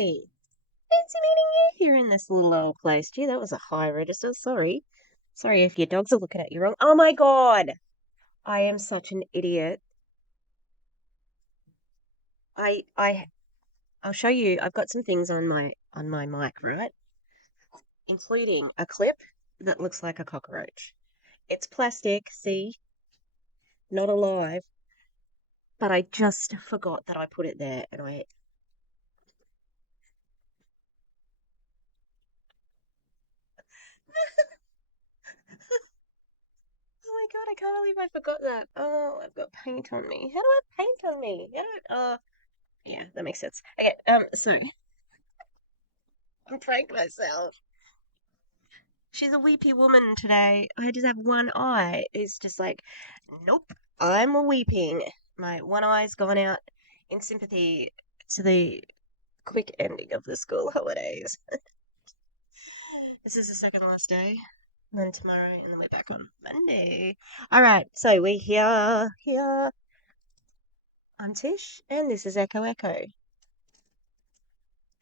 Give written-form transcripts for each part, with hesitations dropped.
Fancy meeting you here in this little old place. Gee, that was a high register. Sorry. Sorry if your dogs are looking at you wrong. Oh my God. I am such an idiot. I I I'll show you. I've got some things on my mic, right? Including a clip that looks like a cockroach. It's plastic, see, not alive, but I just forgot that I put it there and I Oh my God, I can't believe I forgot that. Oh, I've got paint on me. How do I have paint on me? Yeah, that makes sense. Okay, so I'm pranking myself. She's a weepy woman today. I just have one eye. It's just like, nope, I'm weeping. My one eye's gone out in sympathy to the quick ending of the school holidays. This is the second last day. And then tomorrow, and then we're back on Monday. All right, so we're here. I'm Tish, and this is Echo Echo.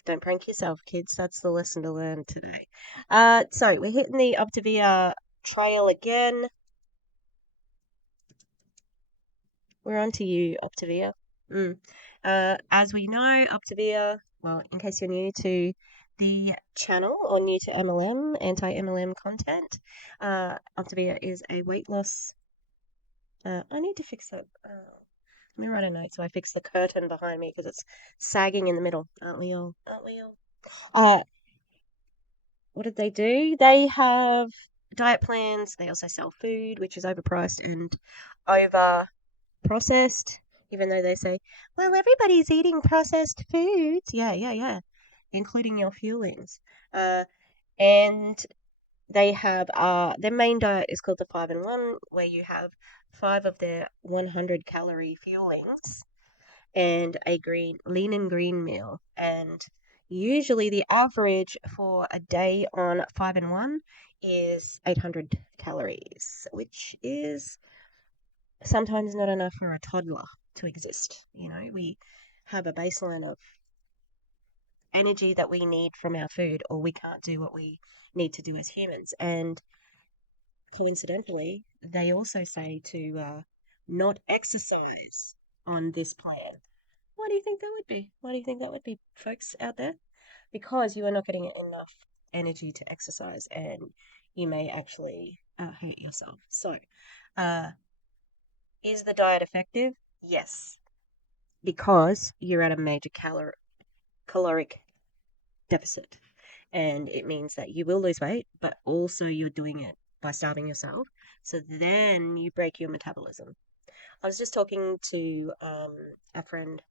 Don't prank yourself, kids. That's the lesson to learn today. So we're hitting the Optavia trail again. We're on to you, Optavia. As we know, Optavia, well, in case you're new to the channel or new to MLM, anti-MLM content, Optavia is a weight loss. I need to fix that. Let me write a note so I fix the curtain behind me because it's sagging in the middle. Aren't we all? Aren't we all? What did they do? They have diet plans. They also sell food, which is overpriced and over processed, even though they say, well, everybody's eating processed foods. Yeah, including your fuelings. And they have their main diet is called the 5-in-1, where you have 5 of their 100 calorie fuelings and a lean and green meal. And usually the average for a day on 5-in-1 is 800 calories, which is sometimes not enough for a toddler to exist. You know, we have a baseline of energy that we need from our food, or we can't do what we need to do as humans. And coincidentally, they also say to not exercise on this plan. Why do you think that would be? Why do you think that would be, folks out there? Because you are not getting enough energy to exercise and you may actually hurt yourself. So, uh, is the diet effective? Yes, because you're at a major caloric deficit. And it means that you will lose weight, but also you're doing it by starving yourself. So then you break your metabolism. I was just talking to a friend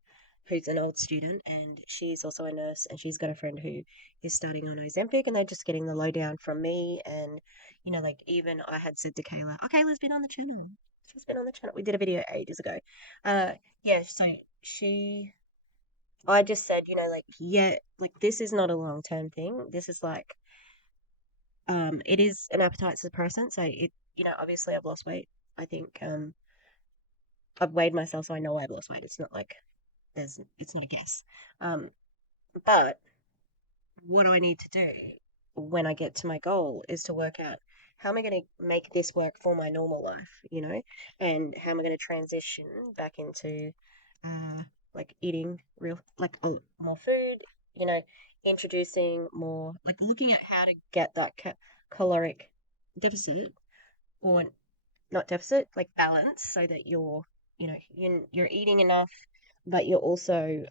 who's an old student, and she's also a nurse, and she's got a friend who is starting on Ozempic, and they're just getting the lowdown from me. And like even I had said to Kayla, "Oh, Kayla's been on the channel. She's been on the channel. We did a video ages ago." Yeah. So she, I just said, like yeah, like this is not a long term thing. This is like, it is an appetite suppressant. So obviously I've lost weight. I think I've weighed myself, so I know I've lost weight. It's not like it's not a guess. Um, but what do I need to do when I get to my goal is to work out how am I going to make this work for my normal life, and how am I going to transition back into like eating more food, introducing more, like looking at how to get that caloric deficit, or not deficit, like balance, so that you're eating enough, but you're also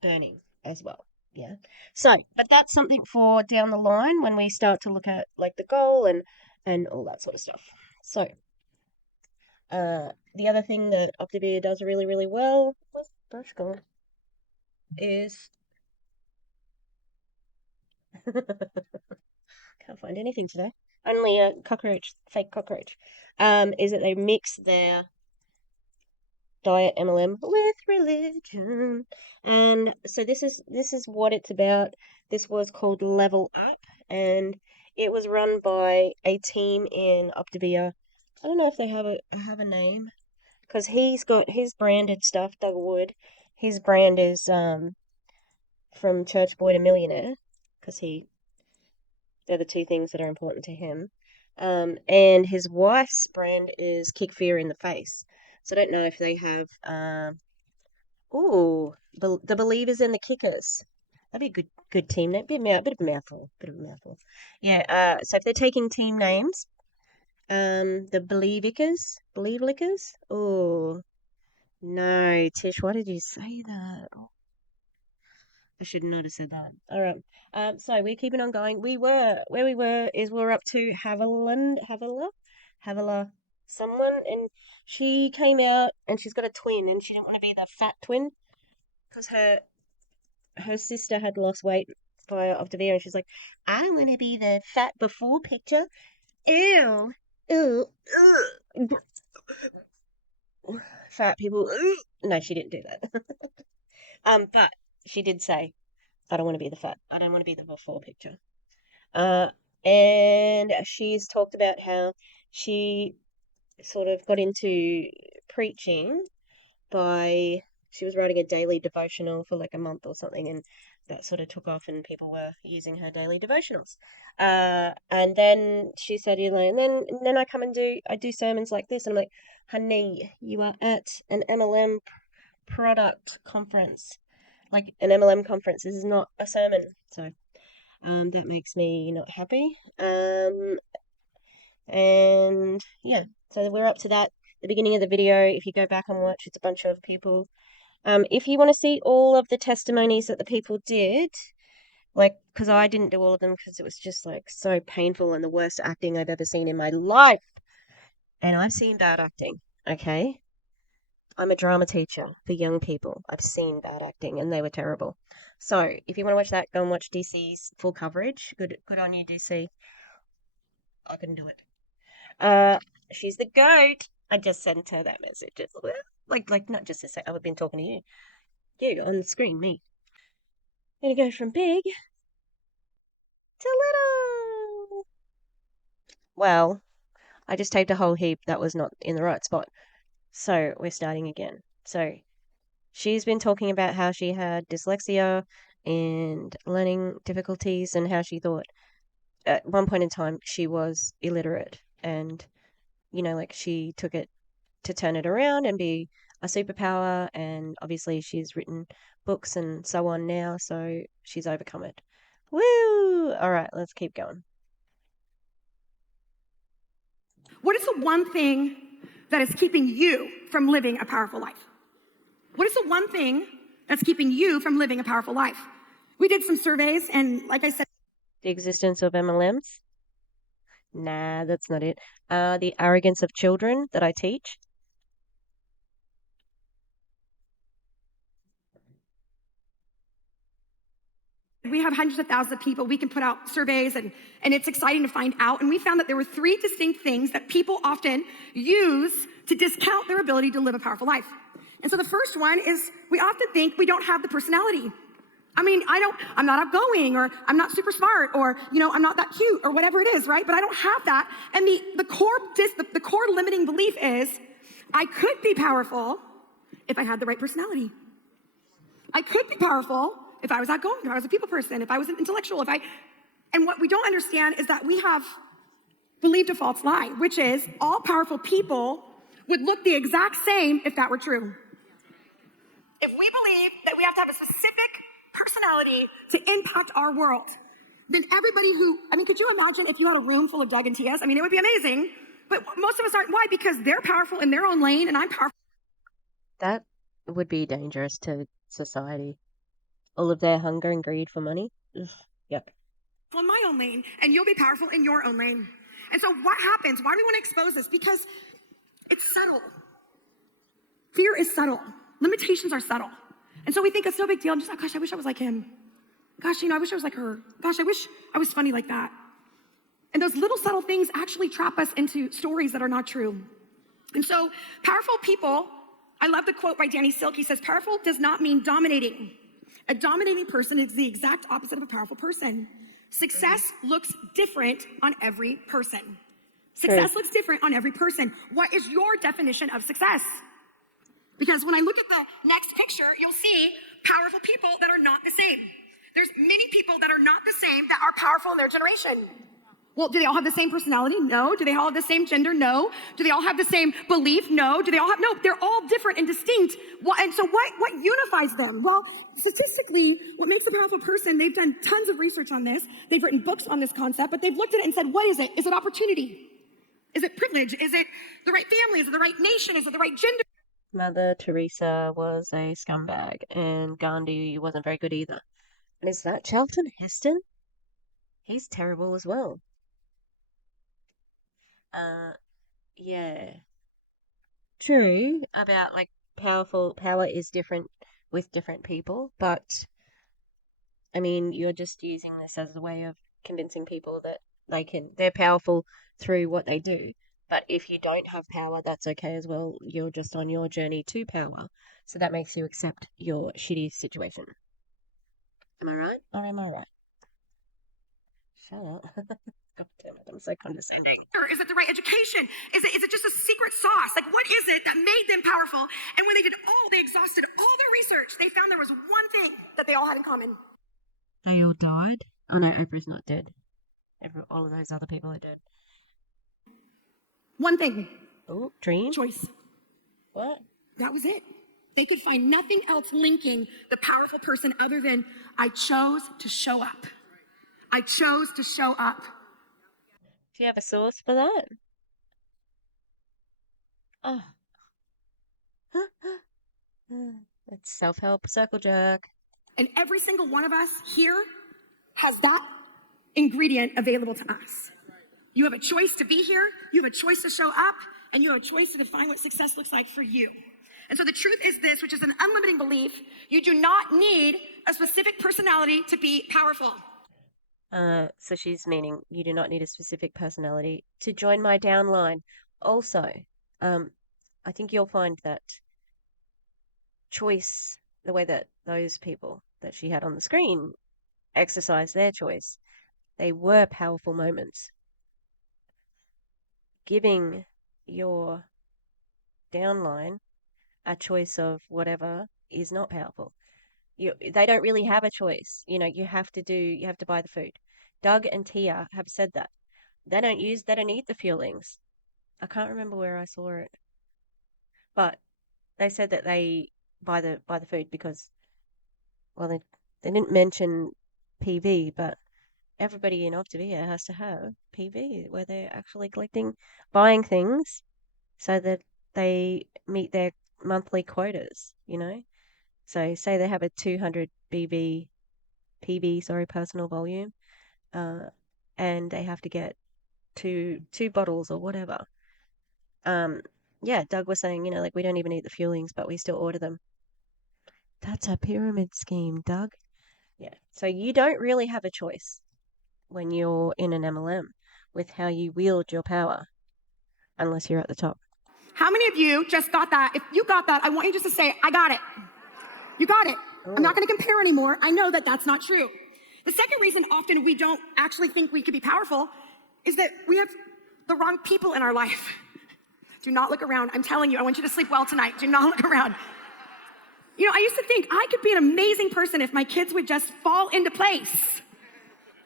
burning as well. Yeah. So, but that's something for down the line when we start to look at like the goal and all that sort of stuff. So, the other thing that Optavia does really, really well, where's the brush gone, is can't find anything today. Only a cockroach, fake cockroach. Is that they mix their diet MLM with religion. And so this is what it's about. This was called Level Up, and it was run by a team in Optavia. I don't know if they have a name, because he's got his branded stuff, Doug Wood. His brand is from church boy to millionaire, because they're the two things that are important to him. And his wife's brand is Kick Fear in the Face. So I don't know if they have, the Believers and the Kickers. That'd be a good team name. Bit of a mouthful. Yeah. So if they're taking team names, the Believelickers. Oh no, Tish, why did you say that? I should not have said that. All right. So we're keeping on going. We're up to Havila, someone, and she came out and she's got a twin, and she didn't want to be the fat twin because her sister had lost weight by Optavia, and she's like, I want to be the fat before picture. Ew, ew, ew. Fat people. Ew. No, she didn't do that. But she did say, I don't want to be the fat. I don't want to be the before picture. And she's talked about how she sort of got into preaching by she was writing a daily devotional for like a month or something, and that sort of took off, and people were using her daily devotionals. And then she said, and then I do sermons like this, and I'm like, honey, you are at an MLM product conference, like an MLM conference. This is not a sermon, so that makes me not happy. And yeah, so we're up to that. The beginning of the video, if you go back and watch, it's a bunch of people. If you want to see all of the testimonies that the people did, like, because I didn't do all of them because it was just like so painful and the worst acting I've ever seen in my life. And I've seen bad acting, okay? I'm a drama teacher for young people. I've seen bad acting and they were terrible. So if you want to watch that, go and watch DeeCee's full coverage. Good on you, DeeCee. I couldn't do it. She's the GOAT. I just sent her that message. Like not just to say, I've been talking to you. You on the screen, me. Gonna go from big to little. Well, I just taped a whole heap that was not in the right spot. So we're starting again. So she's been talking about how she had dyslexia and learning difficulties, and how she thought at one point in time she was illiterate, and like she took it to turn it around and be a superpower, and obviously she's written books and so on now, so she's overcome it. Woo! All right, let's keep going. What is the one thing that is keeping you from living a powerful life? What is the one thing that's keeping you from living a powerful life? We did some surveys, and like I said, the existence of MLMs? Nah, that's not it. The arrogance of children that I teach. We have hundreds of thousands of people. We can put out surveys, and it's exciting to find out. And we found that there were 3 distinct things that people often use to discount their ability to live a powerful life. And so the first one is we often think we don't have the personality. I mean, I'm not outgoing, or I'm not super smart, or, I'm not that cute, or whatever it is, right? But I don't have that. And the core limiting belief is I could be powerful if I had the right personality. I could be powerful if I was outgoing, if I was a people person, if I was an intellectual, and what we don't understand is that we have believed a false lie, which is all powerful people would look the exact same if that were true. If we believe that we have to have a specific personality to impact our world, then everybody could you imagine if you had a room full of Doug and Tias? It would be amazing, but most of us aren't. Why? Because they're powerful in their own lane, and I'm powerful. That would be dangerous to society. All of their hunger and greed for money. Ugh, yuck. In my own lane, and you'll be powerful in your own lane. And so what happens? Why do we want to expose this? Because it's subtle. Fear is subtle. Limitations are subtle. And so we think it's no big deal. I'm just like, gosh, I wish I was like him. Gosh, I wish I was like her. Gosh, I wish I was funny like that. And those little subtle things actually trap us into stories that are not true. And so powerful people, I love the quote by Danny Silk. He says, powerful does not mean dominating. A dominating person is the exact opposite of a powerful person. Success looks different on every person. Success looks different on every person. What is your definition of success? Because when I look at the next picture, you'll see powerful people that are not the same. There's many people that are not the same that are powerful in their generation. Well, do they all have the same personality? No. Do they all have the same gender? No. Do they all have the same belief? No. Do they all have, no, they're all different and distinct. And so what unifies them? Well, statistically, what makes a powerful person, they've done tons of research on this. They've written books on this concept, but they've looked at it and said, what is it? Is it opportunity? Is it privilege? Is it the right family? Is it the right nation? Is it the right gender? Mother Teresa was a scumbag, and Gandhi wasn't very good either. And is that Charlton Heston? He's terrible as well. Yeah. True about like power is different with different people, but I mean, you're just using this as a way of convincing people that they're powerful through what they do. But if you don't have power, that's okay as well. You're just on your journey to power. So that makes you accept your shitty situation. Am I right? Or am I right? Shut up. God damn it, I'm so condescending. Or is it the right education? Is it just a secret sauce? Like, what is it that made them powerful? And when they exhausted all their research, they found there was one thing that they all had in common. They all died? Oh no, Oprah's not dead. All of those other people are dead. One thing. Oh, dream? Choice. What? That was it. They could find nothing else linking the powerful person other than, I chose to show up. I chose to show up. Do you have a source for that? Oh. It's self-help circle jerk. And every single one of us here has that ingredient available to us. You have a choice to be here, you have a choice to show up, and you have a choice to define what success looks like for you. And so the truth is this, which is an unlimiting belief: you do not need a specific personality to be powerful. So she's meaning you do not need a specific personality to join my downline. Also, I think you'll find that choice, the way that those people that she had on the screen exercised their choice, they were powerful moments. Giving your downline a choice of whatever is not powerful. They don't really have a choice. You know, you have to buy the food. Doug and Tia have said that. They don't eat the fuelings. I can't remember where I saw it. But they said that they buy the food because, well, they didn't mention PV, but everybody in Optavia has to have PV where they're actually buying things so that they meet their monthly quotas, you know? So say they have a 200 PV, personal volume, and they have to get two bottles or whatever. Yeah, Doug was saying, like, we don't even eat the fuelings, but we still order them. That's a pyramid scheme, Doug. Yeah, so you don't really have a choice when you're in an MLM with how you wield your power, unless you're at the top. How many of you just got that? If you got that, I want you just to say, I got it. You got it. Ooh. I'm not going to compare anymore. I know that that's not true. The second reason often we don't actually think we could be powerful is that we have the wrong people in our life. Do not look around. I'm telling you, I want you to sleep well tonight. Do not look around. I used to think I could be an amazing person if my kids would just fall into place.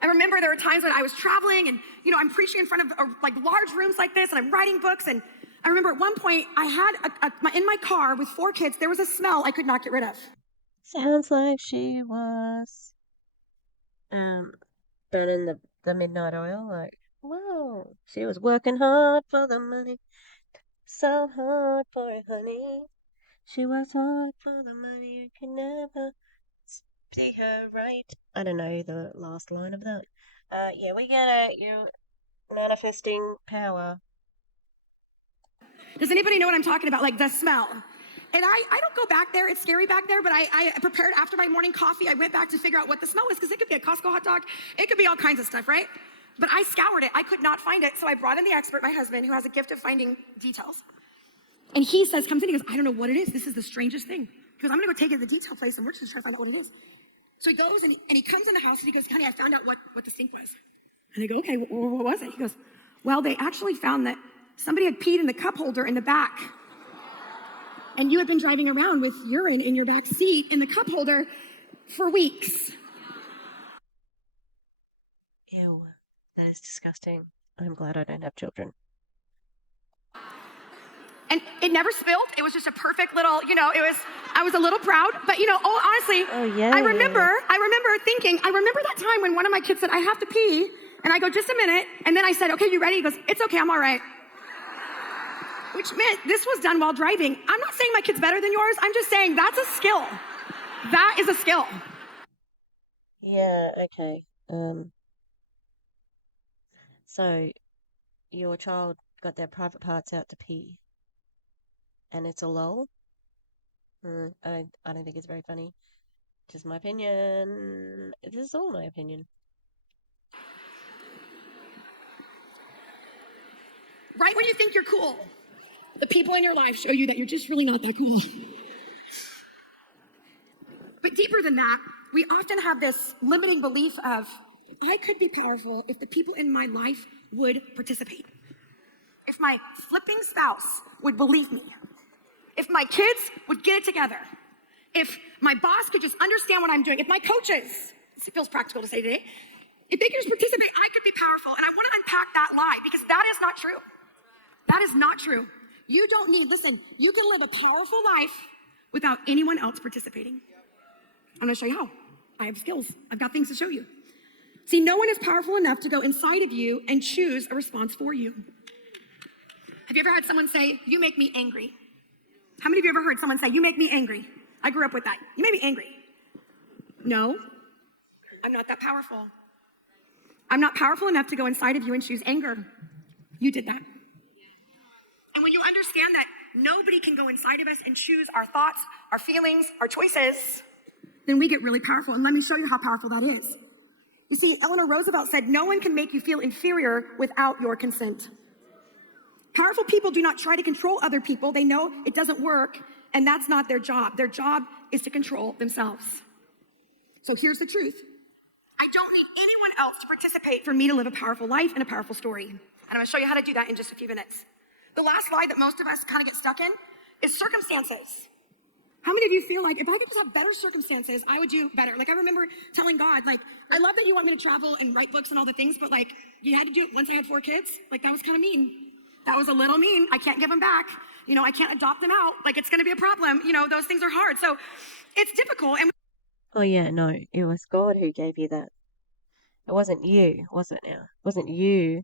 I remember there were times when I was traveling and, I'm preaching in front of large rooms like this and I'm writing books. And I remember at one point I had in my car with 4 kids, there was a smell I could not get rid of. Sounds like she was burning the midnight oil. Like, whoa, she was working hard for the money. So hard for it, honey. She works hard for the money. You can never see her right. I don't know the last line of that. Yeah, we get it. You're manifesting power. Does anybody know what I'm talking about? Like the smell. And I don't go back there. It's scary back there, but I prepared after my morning coffee. I went back to figure out what the smell was because it could be a Costco hot dog. It could be all kinds of stuff, right? But I scoured it. I could not find it. So I brought in the expert, my husband, who has a gift of finding details. And he comes in, he goes, I don't know what it is. This is the strangest thing. He goes, I'm going to go take it to the detail place and we're just trying to find out what it is. So he goes and he comes in the house and he goes, honey, I found out what the stink was. And I go, okay, what was it? He goes, well, they actually found that somebody had peed in the cup holder in the back. And you had been driving around with urine in your back seat in the cup holder for weeks. is disgusting. I'm glad I don't have children. And it never spilled. It was just a perfect little, I was a little proud, but honestly, Oh, yeah. I remember that time when one of my kids said, I have to pee. And I go, just a minute. And then I said, okay, you ready? He goes, it's okay, I'm all right. Which meant this was done while driving. I'm not saying my kid's better than yours. I'm just saying that's a skill. That is a skill. Yeah, okay. So your child got their private parts out to pee, and it's a lol? I don't think it's very funny. Just my opinion. It is all my opinion. Right when you think you're cool, the people in your life show you that you're just really not that cool. But deeper than that, we often have this limiting belief of, I could be powerful if the people in my life would participate. If my flipping spouse would believe me. If my kids would get it together. If my boss could just understand what I'm doing. If my coaches, it feels practical to say today, if they could just participate, I could be powerful. And I want to unpack that lie because that is not true. That is not true. You don't need, listen, you can live a powerful life without anyone else participating. I'm going to show you how. I have skills. I've got things to show you. See, no one is powerful enough to go inside of you and choose a response for you. Have you ever had someone say, you make me angry? How many of you ever heard someone say, you make me angry? I grew up with that. You make me angry. No, I'm not that powerful. I'm not powerful enough to go inside of you and choose anger. You did that. And when you understand that nobody can go inside of us and choose our thoughts, our feelings, our choices, then we get really powerful. And let me show you how powerful that is. You see, Eleanor Roosevelt said, no one can make you feel inferior without your consent. Powerful people do not try to control other people. They know it doesn't work, and that's not their job. Their job is to control themselves. So here's the truth. I don't need anyone else to participate for me to live a powerful life and a powerful story. And I'm going to show you how to do that in just a few minutes. The last lie that most of us kind of get stuck in is circumstances. How many of you feel like if I could just have better circumstances, I would do better? Like I remember telling God, like, I love that you want me to travel and write books and all the things, but like you had to do it once I had 4 kids. Like that was kind of mean. That was a little mean. I can't give them back. I can't adopt them out. Like it's going to be a problem. Those things are hard. So it's difficult. And Oh, yeah, no, it was God who gave you that. It wasn't you, was it now? It wasn't you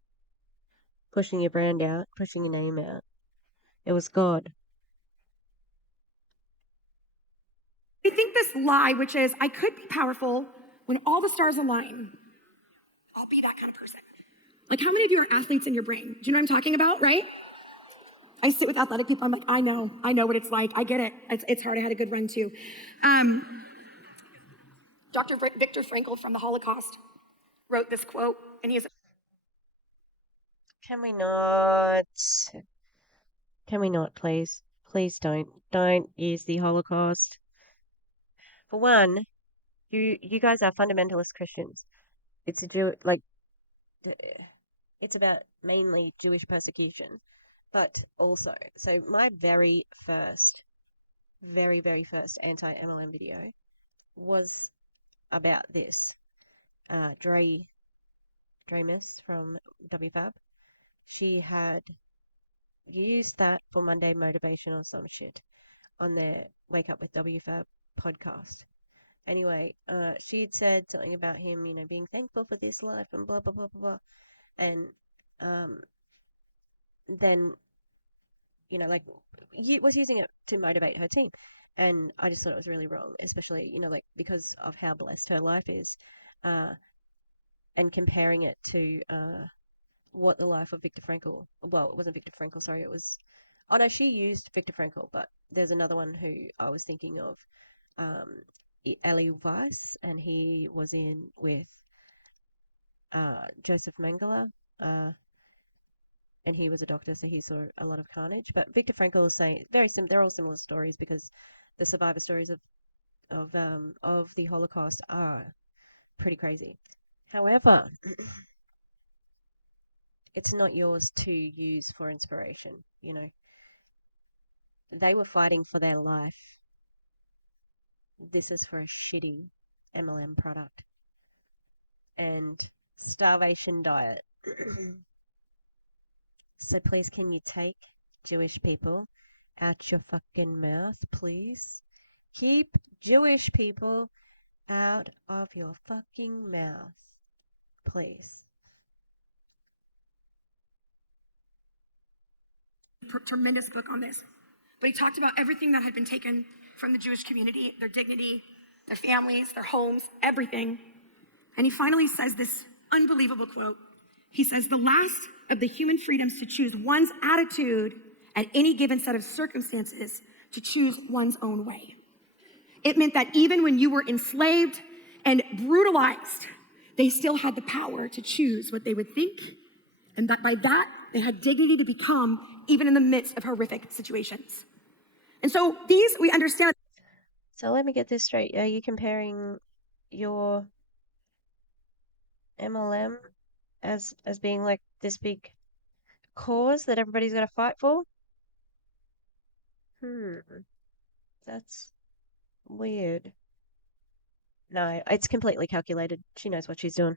pushing your brand out, pushing your name out. It was God. I think this lie, which is I could be powerful when all the stars align. I'll be that kind of person. Like how many of you are athletes in your brain? Do you know what I'm talking about, right? I sit with athletic people. I'm like, I know what it's like. I get it. It's hard. I had a good run too. Dr. Viktor Frankl from the Holocaust wrote this quote, and he is. Can we not? Can we not, please? Please don't. Don't use the Holocaust. For one, you guys are fundamentalist Christians. It's a it's about mainly Jewish persecution, but also, so my very first anti-MLM video was about this. Dre Miss from WFAB, she had used that for Monday Motivation or some shit on their Wake Up with WFAB podcast. Anyway, she had said something about him, being thankful for this life and blah, blah, blah, blah, blah. And then, like, was using it to motivate her team. And I just thought it was really wrong, especially, like, because of how blessed her life is. And comparing it to what the life of Viktor Frankl, well, it wasn't Viktor Frankl, sorry, it was, oh no, she used Viktor Frankl, but there's another one who I was thinking of, Eli Weiss, and he was in with Joseph Mengele, and he was a doctor, so he saw a lot of carnage. But Viktor Frankl is saying they're all similar stories because the survivor stories of the Holocaust are pretty crazy. However, it's not yours to use for inspiration. They were fighting for their life. This is for a shitty MLM product and starvation diet. So please, can you take Jewish people out your fucking mouth, please? Keep Jewish people out of your fucking mouth, please. Tremendous book on this. But he talked about everything that had been taken from the Jewish community, their dignity, their families, their homes, everything. And he finally says this unbelievable quote. He says, the last of the human freedoms to choose one's attitude at any given set of circumstances, to choose one's own way. It meant that even when you were enslaved and brutalized, they still had the power to choose what they would think. And that by that, they had dignity to become, even in the midst of horrific situations. And so these, we understand. So let me get this straight. Are you comparing your MLM as being like this big cause that everybody's got to fight for? That's weird. No, it's completely calculated. She knows what she's doing.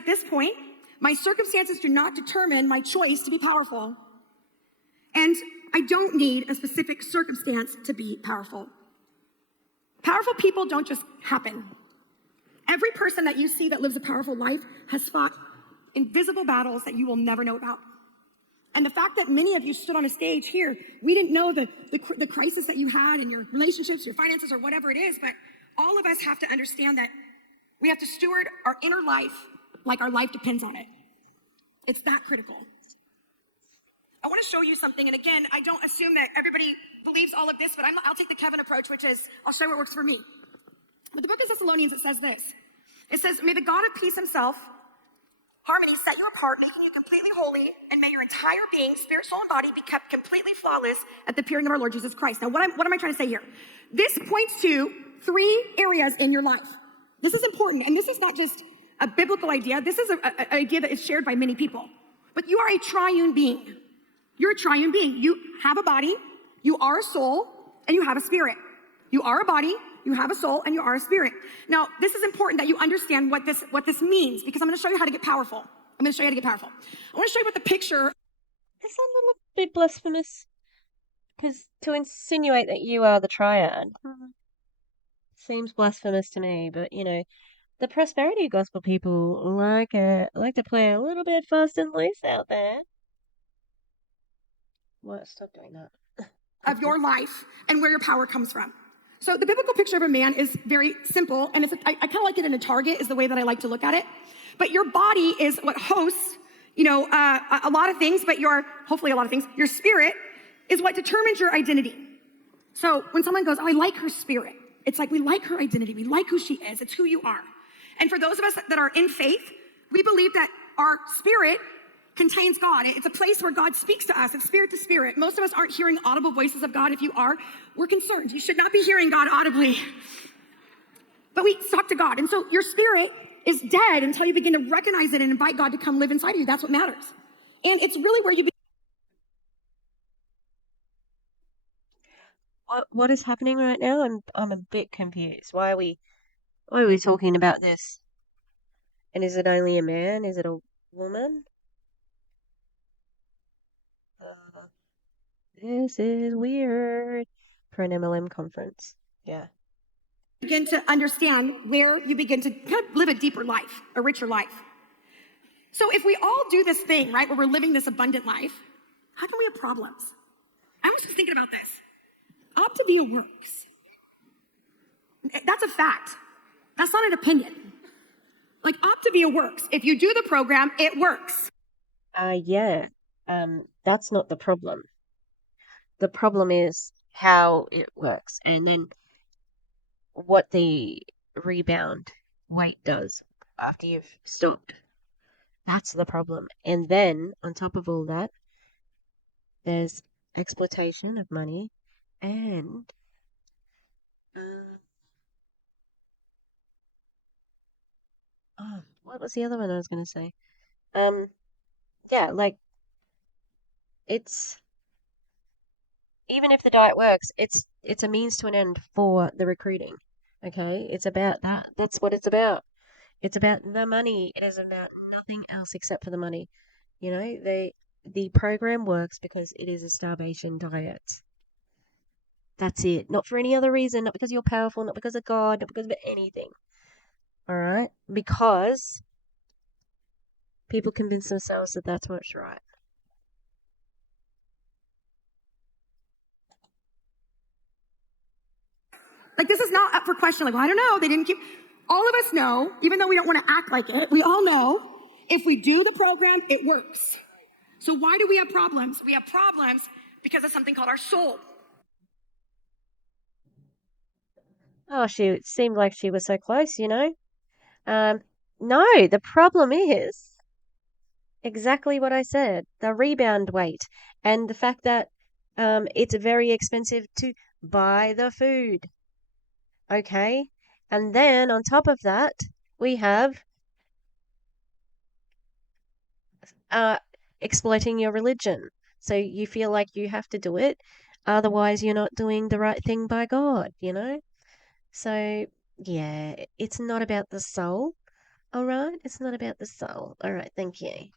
At this point, my circumstances do not determine my choice to be powerful. And I don't need a specific circumstance to be powerful. Powerful people don't just happen. Every person that you see that lives a powerful life has fought invisible battles that you will never know about. And the fact that many of you stood on a stage here, we didn't know the crisis that you had in your relationships, your finances, or whatever it is, but all of us have to understand that we have to steward our inner life like our life depends on it. It's that critical. I want to show you something, and again, I don't assume that everybody believes all of this, but I'll take the Kevin approach, which is, I'll show you what works for me. But the book of Thessalonians, it says this. It says, may the God of peace himself, harmony, set you apart, making you completely holy, and may your entire being, spirit, soul, and body be kept completely flawless at the appearing of our Lord Jesus Christ. Now, what am I trying to say here? This points to 3 areas in your life. This is important, and this is not just a biblical idea. This is an idea that is shared by many people. But you are a triune being. You're a triune being. You have a body, you are a soul, and you have a spirit. You are a body, you have a soul, and you are a spirit. Now, this is important that you understand what this means, because I'm going to show you how to get powerful. I want to show you what the picture. It's a little bit blasphemous, because to insinuate that you are the triad seems blasphemous to me. But you know, the prosperity gospel people like to play a little bit fast and loose out there. What? Stop doing that. Of your life and where your power comes from. So the biblical picture of a man is very simple, and I kind of like it in a target is the way that I like to look at it. But your body is what hosts, a lot of things, but hopefully a lot of things. Your spirit is what determines your identity. So when someone goes, oh, I like her spirit, it's like we like her identity, we like who she is, it's who you are. And for those of us that are in faith, we believe that our spirit contains God. It's a place where God speaks to us. It's spirit to spirit. Most of us aren't hearing audible voices of God. If you are, we're concerned. You should not be hearing God audibly. But we talk to God. And so your spirit is dead until you begin to recognize it and invite God to come live inside of you. That's what matters. And it's really where you What is happening right now? I'm a bit confused. Why are we talking about this? And is it only a man? Is it a woman? This is weird for an MLM conference. Yeah. begin to understand where you begin to kind of live a deeper life, a richer life. So if we all do this thing, right, where we're living this abundant life, how can we have problems? I was just thinking about this. Optavia works. That's a fact. That's not an opinion. Like, Optavia works. If you do the program, it works. Yeah. That's not the problem. The problem is how it works, and then what the rebound weight does after you've stopped. That's the problem. And then, on top of all that, there's exploitation of money and what was the other one I was going to say? Yeah, like it's even if the diet works, it's a means to an end for the recruiting. Okay, it's about that. That's what it's about. It's about the money. It is about nothing else except for the money. The program works because it is a starvation diet. That's it. Not for any other reason, not because you're powerful, not because of God, not because of anything. All right? Because people convince themselves that that's what's right. Like, this is not up for question. Like, well, I don't know. They didn't keep. All of us know, even though we don't want to act like it, we all know if we do the program, it works. So why do we have problems? We have problems because of something called our soul. Oh, she seemed like she was so close, No, the problem is exactly what I said, the rebound weight and the fact that it's very expensive to buy the food. Okay? And then on top of that, we have uh, exploiting your religion. So you feel like you have to do it, otherwise you're not doing the right thing by God. So yeah, it's not about the soul. All right, it's not about the soul. All right, thank you.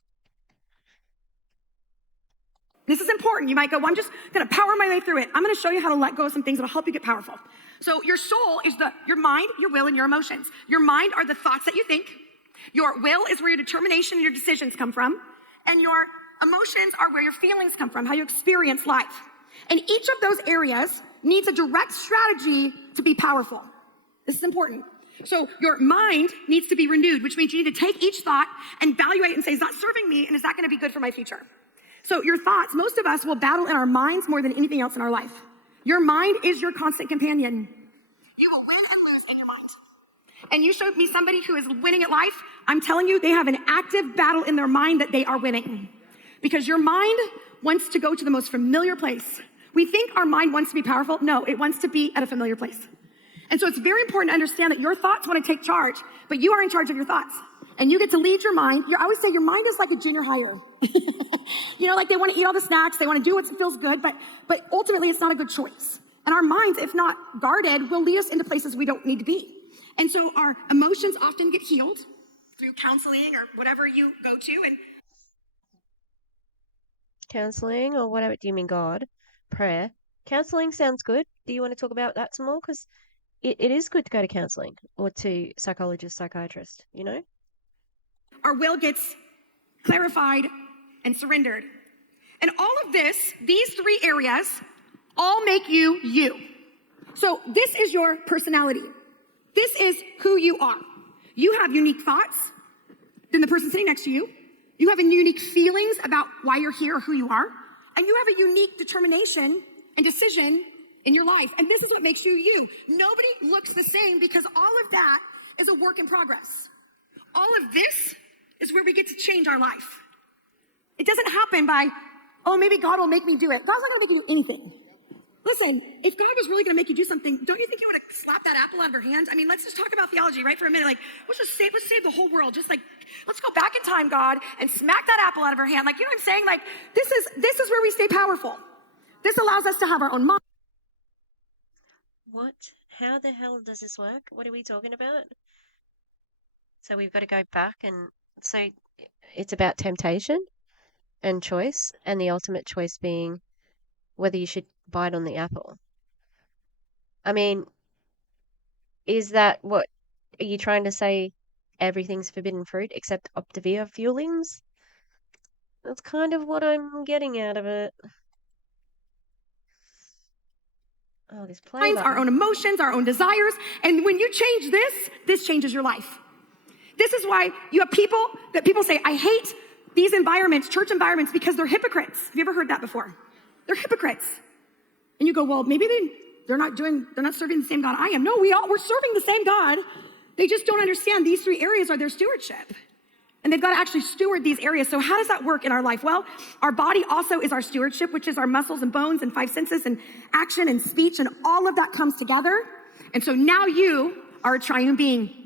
This is important. You might go, well, I'm just going to power my way through it. I'm going to show you how to let go of some things that will help you get powerful. So your soul is your mind, your will, and your emotions. Your mind are the thoughts that you think. Your will is where your determination and your decisions come from. And your emotions are where your feelings come from, how you experience life. And each of those areas needs a direct strategy to be powerful. This is important. So your mind needs to be renewed, which means you need to take each thought and evaluate and say, is that serving me? And is that going to be good for my future? So your thoughts, most of us will battle in our minds more than anything else in our life. Your mind is your constant companion. You will win and lose in your mind. And you showed me somebody who is winning at life. I'm telling you, they have an active battle in their mind that they are winning. Because your mind wants to go to the most familiar place. We think our mind wants to be powerful. No, it wants to be at a familiar place. And so it's very important to understand that your thoughts want to take charge, but you are in charge of your thoughts. And you get to lead your mind. I always say your mind is like a junior hire. Like they want to eat all the snacks, they want to do what feels good, but ultimately it's not a good choice. And our minds, if not guarded, will lead us into places we don't need to be. And so our emotions often get healed through counseling or whatever you go to. And Counseling or whatever? Do you mean God? Prayer? Counseling sounds good. Do you want to talk about that some more? Because it is good to go to counseling or to psychologist, psychiatrist, Our will gets clarified and surrendered. And all of this, these three areas, all make you you. So this is your personality. This is who you are. You have unique thoughts than the person sitting next to you. You have unique feelings about why you're here or who you are. And you have a unique determination and decision in your life. And this is what makes you you. Nobody looks the same because all of that is a work in progress. All of this is where we get to change our life. It doesn't happen by, oh, maybe God will make me do it. God's not going to make you do anything. Listen, if God was really going to make you do something, don't you think he would have slapped that apple out of her hand? I mean, let's just talk about theology, right, for a minute. Like, let's save the whole world. Just like, let's go back in time, God, and smack that apple out of her hand. Like, you know what I'm saying? Like, this is where we stay powerful. This allows us to have our own mind. What? How the hell does this work? What are we talking about? So we've got to go back so it's about temptation and choice, and the ultimate choice being whether you should bite on the apple. I mean, is that what are you trying to say? Everything's forbidden fruit except Optavia fuelings? That's kind of what I'm getting out of it. Oh, this play button. Our own emotions, our own desires, and when you change this changes your life. This is why you have people say, I hate these environments, church environments, because they're hypocrites. Have you ever heard that before? They're hypocrites. And you go, well, maybe they're not serving the same God I am. No, we're serving the same God. They just don't understand these three areas are their stewardship. And they've got to actually steward these areas. So how does that work in our life? Well, our body also is our stewardship, which is our muscles and bones and five senses and action and speech, and all of that comes together. And so now you are a triune being.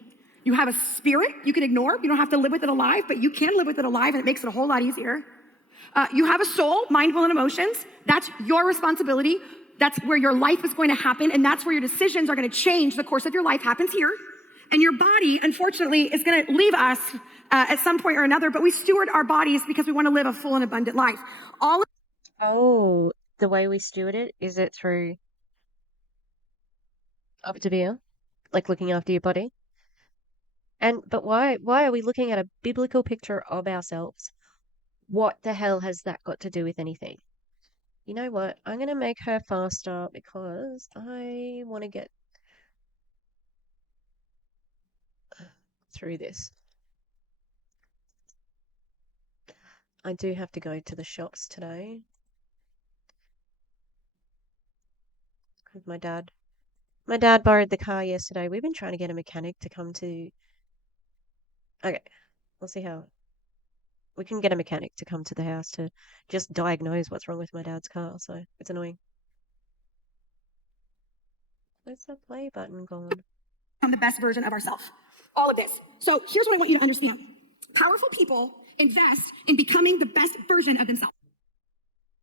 You have a spirit you can ignore. You don't have to live with it alive, but you can live with it alive, and it makes it a whole lot easier. You have a soul, mind, will, and emotions. That's your responsibility. That's where your life is going to happen, and that's where your decisions are going to change. The course of your life happens here. And your body, unfortunately, is going to leave us at some point or another, but we steward our bodies because we want to live a full and abundant life. Oh, the way we steward it, is it through Optavia, like looking after your body? But why are we looking at a biblical picture of ourselves? What the hell has that got to do with anything? You know what? I'm going to make her faster because I want to get through this. I do have to go to the shops today with my dad. My dad borrowed the car yesterday. We've been trying to get a mechanic to come to. Okay, we'll see how we can get a mechanic to come to the house to just diagnose what's wrong with my dad's car. So it's annoying. Where's the play button gone? The best version of ourselves. All of this. So here's what I want you to understand. Powerful people invest in becoming the best version of themselves.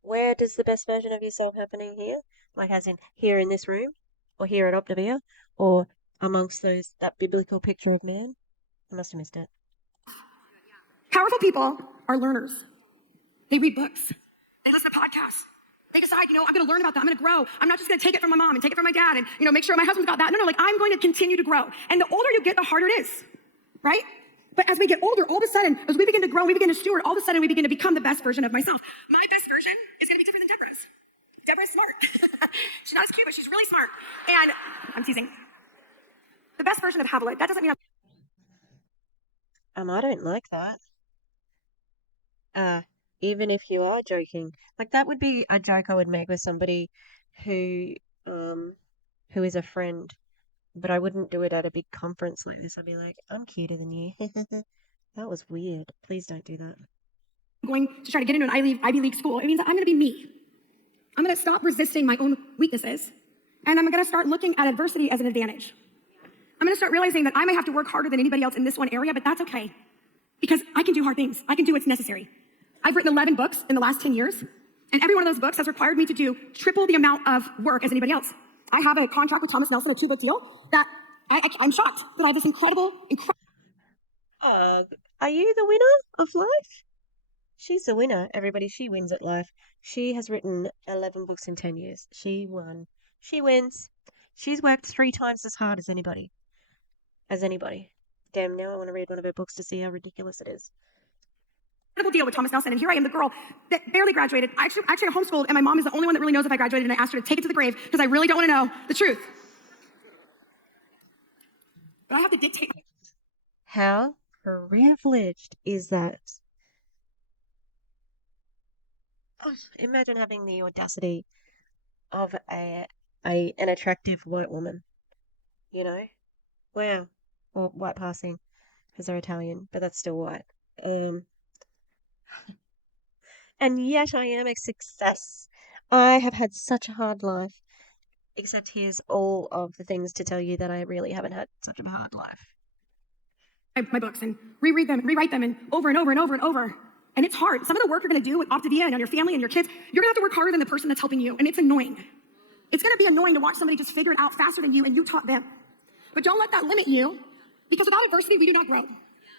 Where does the best version of yourself happening here? Like as in here in this room? Or here at Optavia? Or amongst that biblical picture of man? I must have missed it. Powerful people are learners. They read books. They listen to podcasts. They decide, I'm going to learn about that. I'm going to grow. I'm not just going to take it from my mom and take it from my dad and, make sure my husband's got that. No, like I'm going to continue to grow. And the older you get, the harder it is, right? But as we get older, all of a sudden, as we begin to grow, we begin to steward, all of a sudden we begin to become the best version of myself. My best version is going to be different than Deborah's. Deborah's smart. She's not as cute, but she's really smart. And I'm teasing. The best version of Havila, that doesn't mean I don't like that. Even if you are joking. Like that would be a joke I would make with somebody who who is a friend, but I wouldn't do it at a big conference like this. I'd be like, I'm cuter than you. That was weird. Please don't do that. I'm going to try to get into an Ivy League school. It means that I'm going to be me. I'm going to stop resisting my own weaknesses, and I'm going to start looking at adversity as an advantage. I'm going to start realizing that I may have to work harder than anybody else in this one area, but that's okay, because I can do hard things. I can do what's necessary. I've written 11 books in the last 10 years, and every one of those books has required me to do triple the amount of work as anybody else. I have a contract with Thomas Nelson, a too big deal, that I'm shocked that I have this incredible. Are you the winner of life? She's the winner, everybody. She wins at life. She has written 11 books in 10 years. She won. She wins. She's worked 3 times as hard as anybody. Damn, now I want to read one of her books to see how ridiculous it is. Incredible deal with Thomas Nelson, and here I am, the girl that barely graduated. I actually homeschooled, and my mom is the only one that really knows if I graduated, and I asked her to take it to the grave because I really don't want to know the truth. But I have to dictate. How privileged is that? Oh, imagine having the audacity of an attractive white woman. Wow. Or white passing, because they're Italian, but that's still white. And yet I am a success. I have had such a hard life. Except here's all of the things to tell you that I really haven't had such a hard life. My books and reread them, and rewrite them, and over and over and over and over. And it's hard. Some of the work you're going to do with Optavia and on your family and your kids, you're going to have to work harder than the person that's helping you. And it's annoying. It's going to be annoying to watch somebody just figure it out faster than you and you taught them. But don't let that limit you, because without adversity, we do not grow.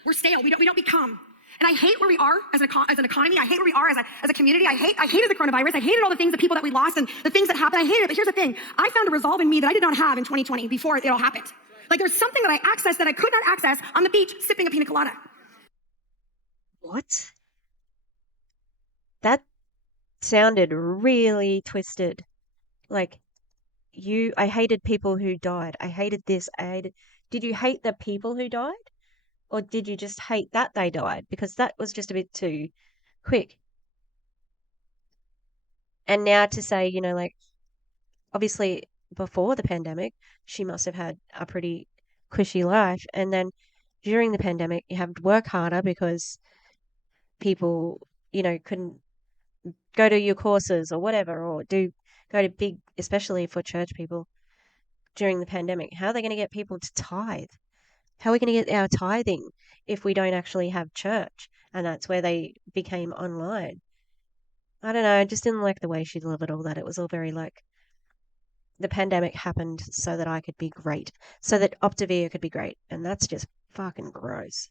We're stale. We don't become. And I hate where we are as an economy. I hate where we are as a community. I hated the coronavirus. I hated all the things, the people that we lost and the things that happened. I hated it. But here's the thing. I found a resolve in me that I did not have in 2020 before it all happened. Like there's something that I accessed that I could not access on the beach sipping a pina colada. What? That sounded really twisted. Like, I hated people who died. I hated this. Did you hate the people who died? Or did you just hate that they died? Because that was just a bit too quick. And now to say, obviously before the pandemic, she must have had a pretty cushy life. And then during the pandemic, you have to work harder because people, couldn't go to your courses or whatever, or go to big, especially for church people during the pandemic. How are they going to get people to tithe? How are we going to get our tithing if we don't actually have church? And that's where they became online. I don't know. I just didn't like the way she delivered all that. It was all very the pandemic happened so that I could be great, so that Optavia could be great. And that's just fucking gross.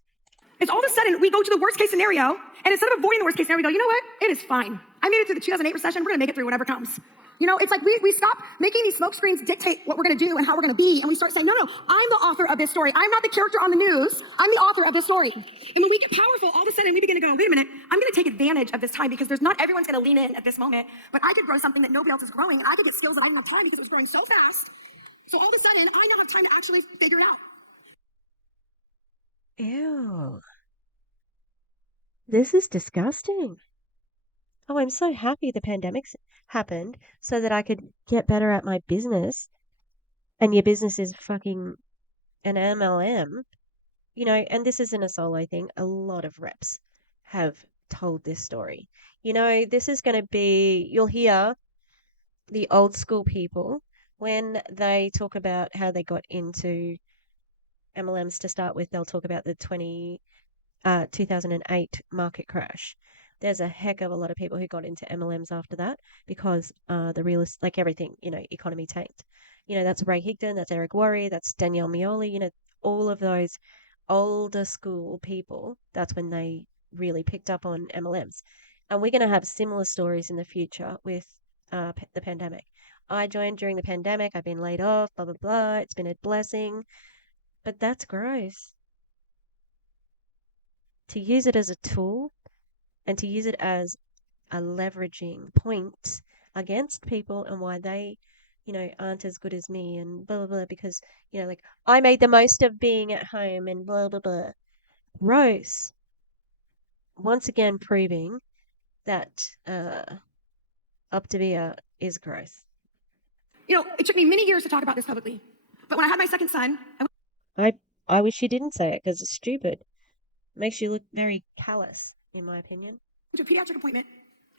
It's all of a sudden we go to the worst case scenario, and instead of avoiding the worst case scenario, we go, you know what? It is fine. I made it through the 2008 recession. We're gonna make it through whatever comes. You know, it's like we stop making these smoke screens dictate what we're gonna do and how we're gonna be, and we start saying, no, I'm the author of this story. I'm not the character on the news. I'm the author of this story. And when we get powerful, all of a sudden we begin to go, wait a minute, I'm gonna take advantage of this time because there's not everyone's gonna lean in at this moment, but I could grow something that nobody else is growing, and I could get skills that I didn't have time because it was growing so fast. So all of a sudden, I now have time to actually figure it out. Ew. This is disgusting. Oh, I'm so happy the pandemic's happened so that I could get better at my business. And your business is fucking an MLM, you know, and this isn't a solo thing. A lot of reps have told this story. You know, this is going to be, you'll hear the old school people when they talk about how they got into MLMs to start with, they'll talk about the 2008 market crash. There's a heck of a lot of people who got into MLMs after that because the realist, like everything, you know, economy tanked. You know, that's Ray Higdon, that's Eric Worre, that's Danielle Mioli, you know, all of those older school people, that's when they really picked up on MLMs. And we're going to have similar stories in the future with the pandemic. I joined during the pandemic, I've been laid off, blah, blah, blah. It's been a blessing, but that's gross. To use it as a tool and to use it as a leveraging point against people and why they, you know, aren't as good as me and blah, blah, blah, because, you know, like I made the most of being at home and blah, blah, blah. Gross. Once again, proving that Optavia is gross. You know, it took me many years to talk about this publicly, but when I had my second son, I wish you didn't say it because it's stupid. Makes you look very callous, in my opinion. to a pediatric appointment.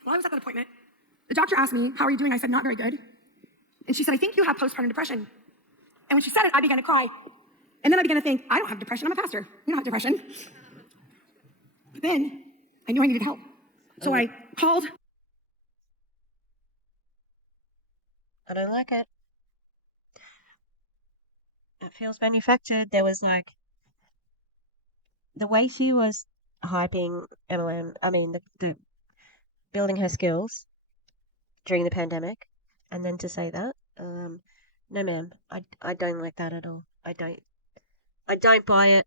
While I was at that appointment, the doctor asked me, how are you doing? I said, not very good. And she said, I think you have postpartum depression. And when she said it, I began to cry. And then I began to think, I don't have depression. I'm a pastor. You don't have depression. But then I knew I needed help. So I called. I don't like it. It feels manufactured. There was like the way she was hyping MLM, I mean, the building her skills during the pandemic, and then to say that, no, ma'am, I don't like that at all. I don't buy it.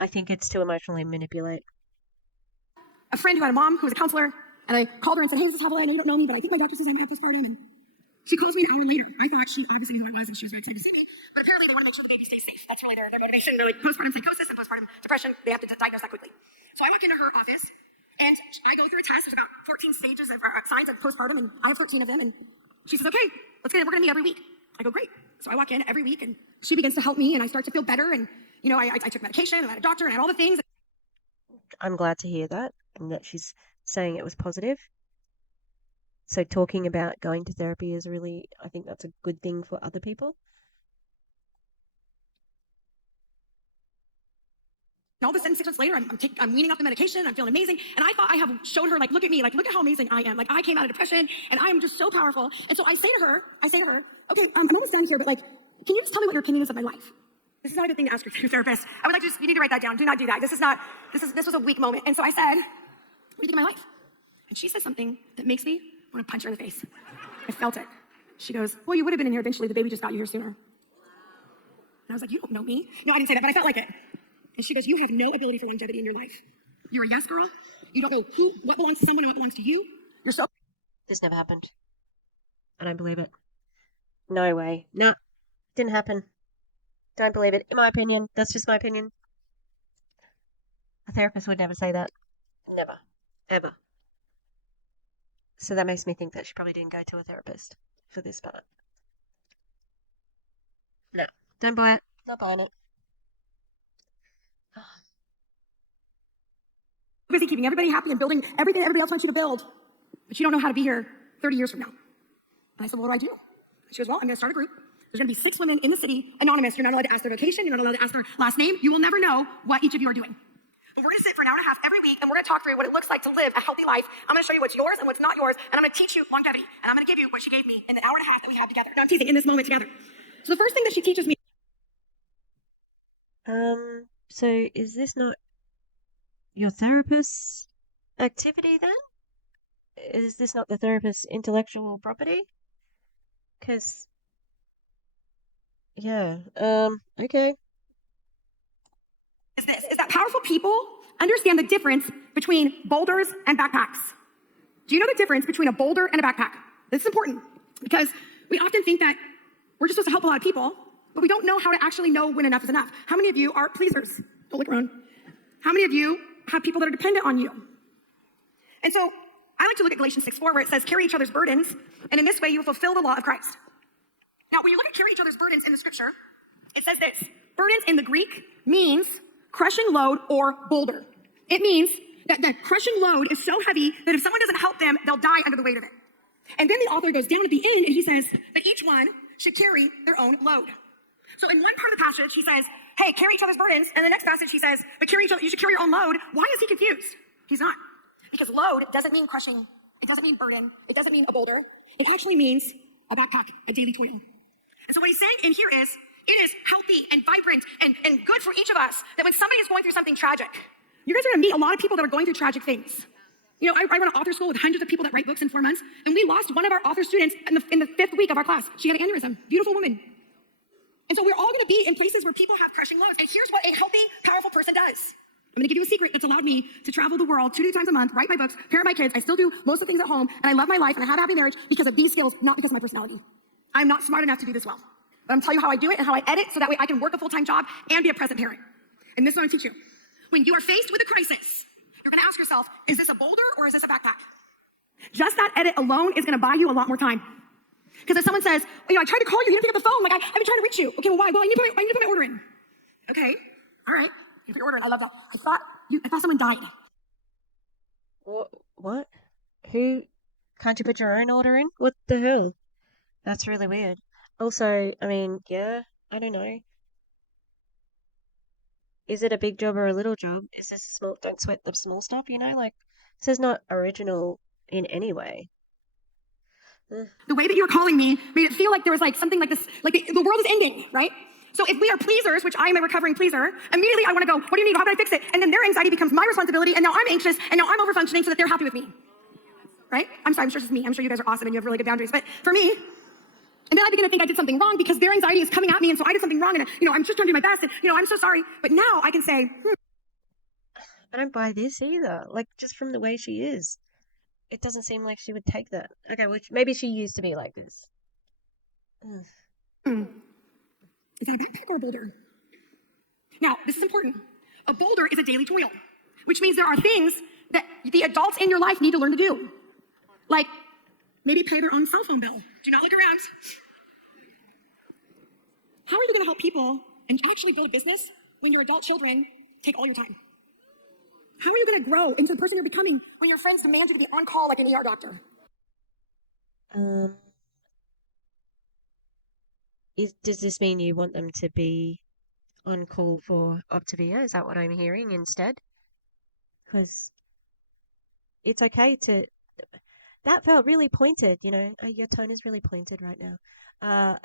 I think it's to emotionally manipulate. A friend who had a mom who was a counselor, and I called her and said, hey, this is Havila. I know you don't know me, but I think my doctor says I might have postpartum. And she calls me an hour later. I thought she obviously knew who I was and she was very excited to see me, but apparently they want to make sure the baby stays safe. That's really their motivation. They're like postpartum psychosis and postpartum depression. They have to diagnose that quickly. So I walk into her office and I go through a test. There's about 14 stages of signs of postpartum, and I have 13 of them. And she says, okay, we're going to meet every week. I go, great. So I walk in every week and she begins to help me and I start to feel better. And, you know, I took medication and I had a doctor and I had all the things. I'm glad to hear that and that she's saying it was positive. So talking about going to therapy is really, I think that's a good thing for other people. And all of a sudden, 6 months later, I'm weaning off the medication. I'm feeling amazing. And I thought I have shown her, like, look at me, like, look at how amazing I am. Like, I came out of depression and I am just so powerful. And so I say to her, okay, I'm almost done here, but like, can you just tell me what your opinion is of my life? This is not a good thing to ask your therapist. I would like you need to write that down. Do not do that. This was a weak moment. And so I said, what do you think of my life? And she said something that makes me want to punch her in the face. I felt it. She goes, well, you would have been in here eventually. The baby just got you here sooner. And I was like, you don't know me. No, I didn't say that, but I felt like it. And she goes, you have no ability for longevity in your life. You're a yes girl. You don't know what belongs to someone and what belongs to you. You're so... This never happened. I don't believe it. No way. No, didn't happen. Don't believe it. In my opinion, that's just my opinion. A therapist would never say that. Never. Ever. So that makes me think that she probably didn't go to a therapist for this part. No, don't buy it. Not buying it. Busy keeping everybody happy and building everything everybody else wants you to build, but you don't know how to be here 30 years from now. And I said, well, what do I do? And she goes, well, I'm going to start a group. There's going to be 6 women in the city, anonymous. You're not allowed to ask their vocation. You're not allowed to ask their last name. You will never know what each of you are doing. And we're gonna sit for an hour and a half every week, and we're gonna talk through what it looks like to live a healthy life. I'm gonna show you what's yours and what's not yours, and I'm gonna teach you longevity, and I'm gonna give you what she gave me in the hour and a half that we have together. No, I'm teasing, in this moment together. So the first thing that she teaches me. So is this not your therapist's activity then? Is this not the therapist's intellectual property? Because, yeah, okay. Is that powerful people understand the difference between boulders and backpacks. Do you know the difference between a boulder and a backpack? This is important because we often think that we're just supposed to help a lot of people, but we don't know how to actually know when enough is enough. How many of you are pleasers? Don't look around. How many of you have people that are dependent on you? And so I like to look at Galatians 6:4 where it says, carry each other's burdens, and in this way you will fulfill the law of Christ. Now, when you look at carry each other's burdens in the scripture, it says this. Burdens in the Greek means crushing load or boulder. It means that the crushing load is so heavy that if someone doesn't help them, they'll die under the weight of it. And then the author goes down at the end and he says that each one should carry their own load. So in one part of the passage, he says, hey, carry each other's burdens. And the next passage, he says, but you should carry your own load. Why is he confused? He's not. Because load doesn't mean crushing. It doesn't mean burden. It doesn't mean a boulder. It actually means a backpack, a daily toil. And so what he's saying in here is, it is healthy and vibrant and good for each of us that when somebody is going through something tragic, you guys are gonna meet a lot of people that are going through tragic things. You know, I run an author school with hundreds of people that write books in 4 months, and we lost one of our author students in the 5th week of our class. She had an aneurysm, beautiful woman. And so we're all gonna be in places where people have crushing loads. And here's what a healthy, powerful person does. I'm gonna give you a secret that's allowed me to travel the world 2 times a month, write my books, parent my kids. I still do most of the things at home, and I love my life, and I have a happy marriage because of these skills, not because of my personality. I'm not smart enough to do this well. But I'm telling you how I do it and how I edit so that way I can work a full-time job and be a present parent. And this is what I'm gonna teach you. When you are faced with a crisis, you're gonna ask yourself, is this a boulder or is this a backpack? Just that edit alone is gonna buy you a lot more time. Because if someone says, you know, I tried to call you, you didn't pick up the phone, like I've been trying to reach you. Okay, well, why? Well, I need to put my order in. Okay, all right, you put your order in, I love that. I thought someone died. What? Who? Can't you put your own order in? What the hell? That's really weird. Also, I mean, yeah, I don't know. Is it a big job or a little job? Is this a small? Don't sweat the small stuff, you know? Like, this is not original in any way. Ugh. The way that you were calling me made it feel like there was like something like this, like the world is ending, right? So if we are pleasers, which I am a recovering pleaser, immediately I want to go, what do you need? How can I fix it? And then their anxiety becomes my responsibility, and now I'm anxious, and now I'm overfunctioning so that they're happy with me. Right? I'm sorry, I'm sure it's just me. I'm sure you guys are awesome and you have really good boundaries. But for me, and then I begin to think I did something wrong because their anxiety is coming at me, and so I did something wrong, and I'm just trying to do my best, and I'm so sorry. But now I can say, I don't buy this either. Like, just from the way she is, it doesn't seem like she would take that. Okay, which maybe she used to be like this. Ugh. Is that a backpack or a boulder? Now, this is important. A boulder is a daily toil, which means there are things that the adults in your life need to learn to do. Like, maybe pay their own cell phone bill. Do not look around. How are you going to help people and actually build a business when your adult children take all your time? How are you going to grow into the person you're becoming when your friends demand you to be on call like an ER doctor? Does this mean you want them to be on call for Optavia? Is that what I'm hearing instead? Because it's okay to. That felt really pointed, your tone is really pointed right now.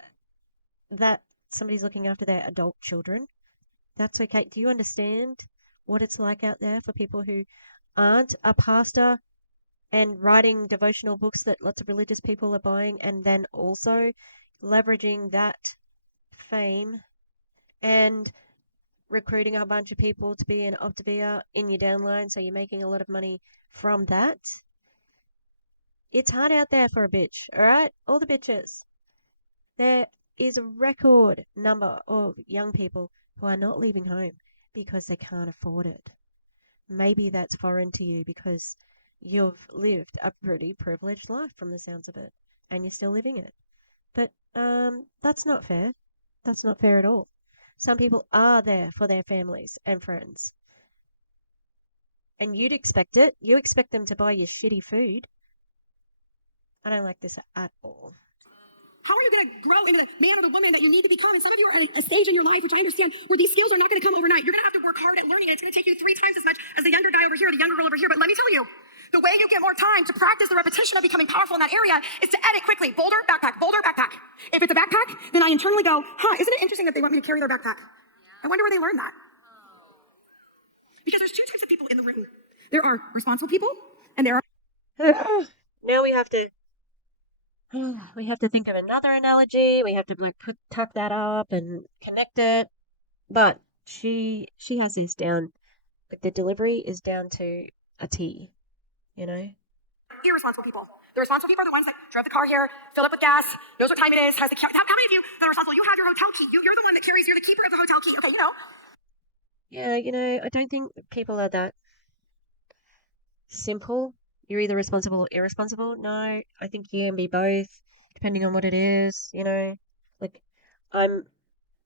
That somebody's looking after their adult children. That's okay. Do you understand what it's like out there for people who aren't a pastor and writing devotional books that lots of religious people are buying, and then also leveraging that fame and recruiting a bunch of people to be in Optavia in your downline, so you're making a lot of money from that? It's hard out there for a bitch, all right? All the bitches. There is a record number of young people who are not leaving home because they can't afford it. Maybe that's foreign to you because you've lived a pretty privileged life from the sounds of it, and you're still living it. But that's not fair. That's not fair at all. Some people are there for their families and friends. And you'd expect it. You expect them to buy you shitty food. I don't like this at all. How are you going to grow into the man or the woman that you need to become? And some of you are at a stage in your life, which I understand, where these skills are not going to come overnight. You're going to have to work hard at learning it. It's going to take you 3 times as much as the younger guy over here, the younger girl over here. But let me tell you, the way you get more time to practice the repetition of becoming powerful in that area is to edit quickly. Boulder, backpack, boulder, backpack. If it's a backpack, then I internally go, isn't it interesting that they want me to carry their backpack? I wonder where they learned that. Because there's 2 types of people in the room. There are responsible people, and there are... Now we have to think of another analogy. We have to like tuck that up and connect it. But she has this down. Like the delivery is down to a T, you know? Irresponsible people. The responsible people are the ones that drove the car here, filled up with gas, knows what time it is, has the key. How many of you that are responsible? You have your hotel key. You're the one that carries, you're the keeper of the hotel key. Okay, you know. Yeah, I don't think people are that simple. You're either responsible or irresponsible. No, I think you can be both, depending on what it is, you know. Like, I'm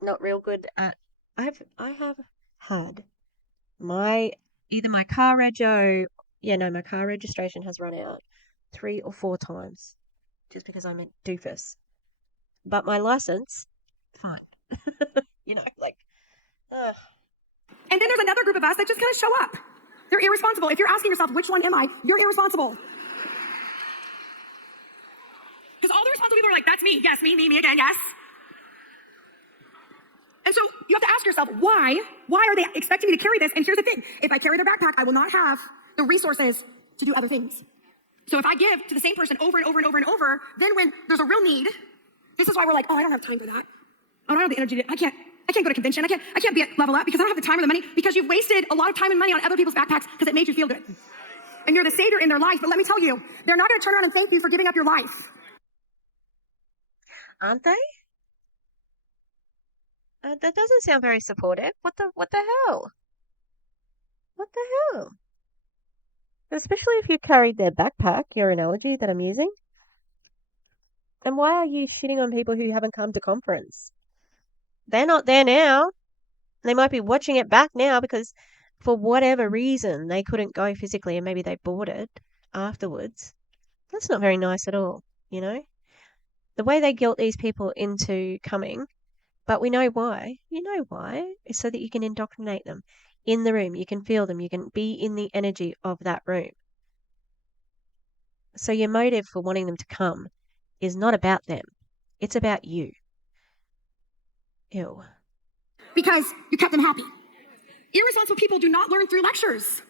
not real good at. I have had my either my car rego. Yeah, no, my car registration has run out 3 or 4 times, just because I'm a doofus. But my license, fine. You know, like, uh, And then there's another group of us that just kind of show up. They're irresponsible. If you're asking yourself, which one am I? You're irresponsible. Because all the responsible people are like, that's me. Yes, me again, yes. And so you have to ask yourself, why? Why are they expecting me to carry this? And here's the thing. If I carry their backpack, I will not have the resources to do other things. So if I give to the same person over and over and over and over, then when there's a real need, this is why we're like, I don't have time for that. I don't have the energy I can't go to convention. I can't be at level up because I don't have the time or the money, because you've wasted a lot of time and money on other people's backpacks because it made you feel good. And you're the savior in their life, but let me tell you, they're not going to turn around and thank you for giving up your life. aren't they? That doesn't sound very supportive. What the hell? What the hell? Especially if you carried their backpack, your analogy that I'm using. And why are you shitting on people who haven't come to conference? They're not there now. They might be watching it back now because for whatever reason they couldn't go physically and maybe they bought it afterwards. That's not very nice at all, you know? The way they guilt these people into coming, but we know why. You know why? It's so that you can indoctrinate them in the room. You can feel them. You can be in the energy of that room. So your motive for wanting them to come is not about them. It's about you. Ew. Because you kept them happy. Irresponsible people do not learn through lectures.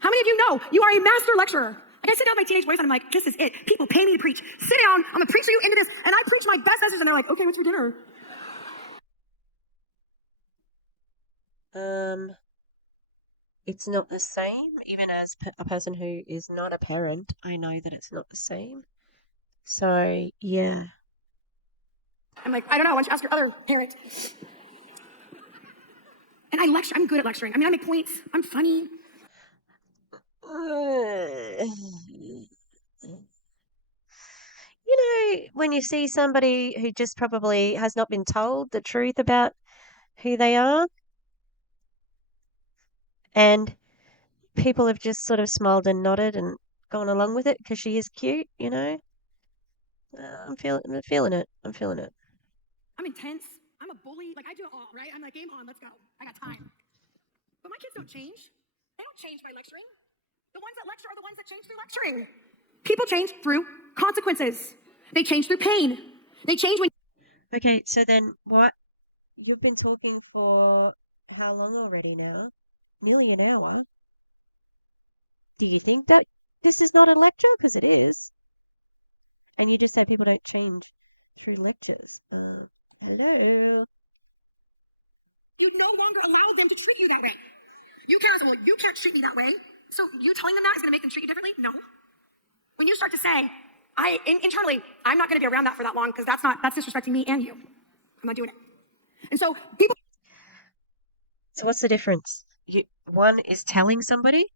How many of you know you are a master lecturer? Like I sit down with my teenage boys and I'm like, this is it. People pay me to preach. Sit down. I'm going to preach you into this. And I preach my best message and they're like, okay, what's for dinner? It's not the same. Even as a person who is not a parent, I know that it's not the same. So, yeah. I'm like, I don't know. Why don't you ask your other parent? And I lecture. I'm good at lecturing. I mean, I make points. I'm funny. You know, when you see somebody who just probably has not been told the truth about who they are, and people have just sort of smiled and nodded and gone along with it because she is cute, you know. I'm feeling it. I'm feeling it. I'm intense. I'm a bully. Like I do it all, right? I'm like, game on, let's go. I got time. But my kids don't change. They don't change by lecturing. The ones that lecture are the ones that change through lecturing. People change through consequences. They change through pain. They change when... Okay, so then what? You've been talking for how long already now? Nearly an hour. Do you think that this is not a lecture? Because it is. And you just said people don't change through lectures. Hello? You no longer allow them to treat you that way. You can't, well, you can't treat me that way. So you telling them that is going to make them treat you differently? No. When you start to say, internally, I'm not going to be around that for that long because that's disrespecting me and you. I'm not doing it. And so people... So what's the difference? One is telling somebody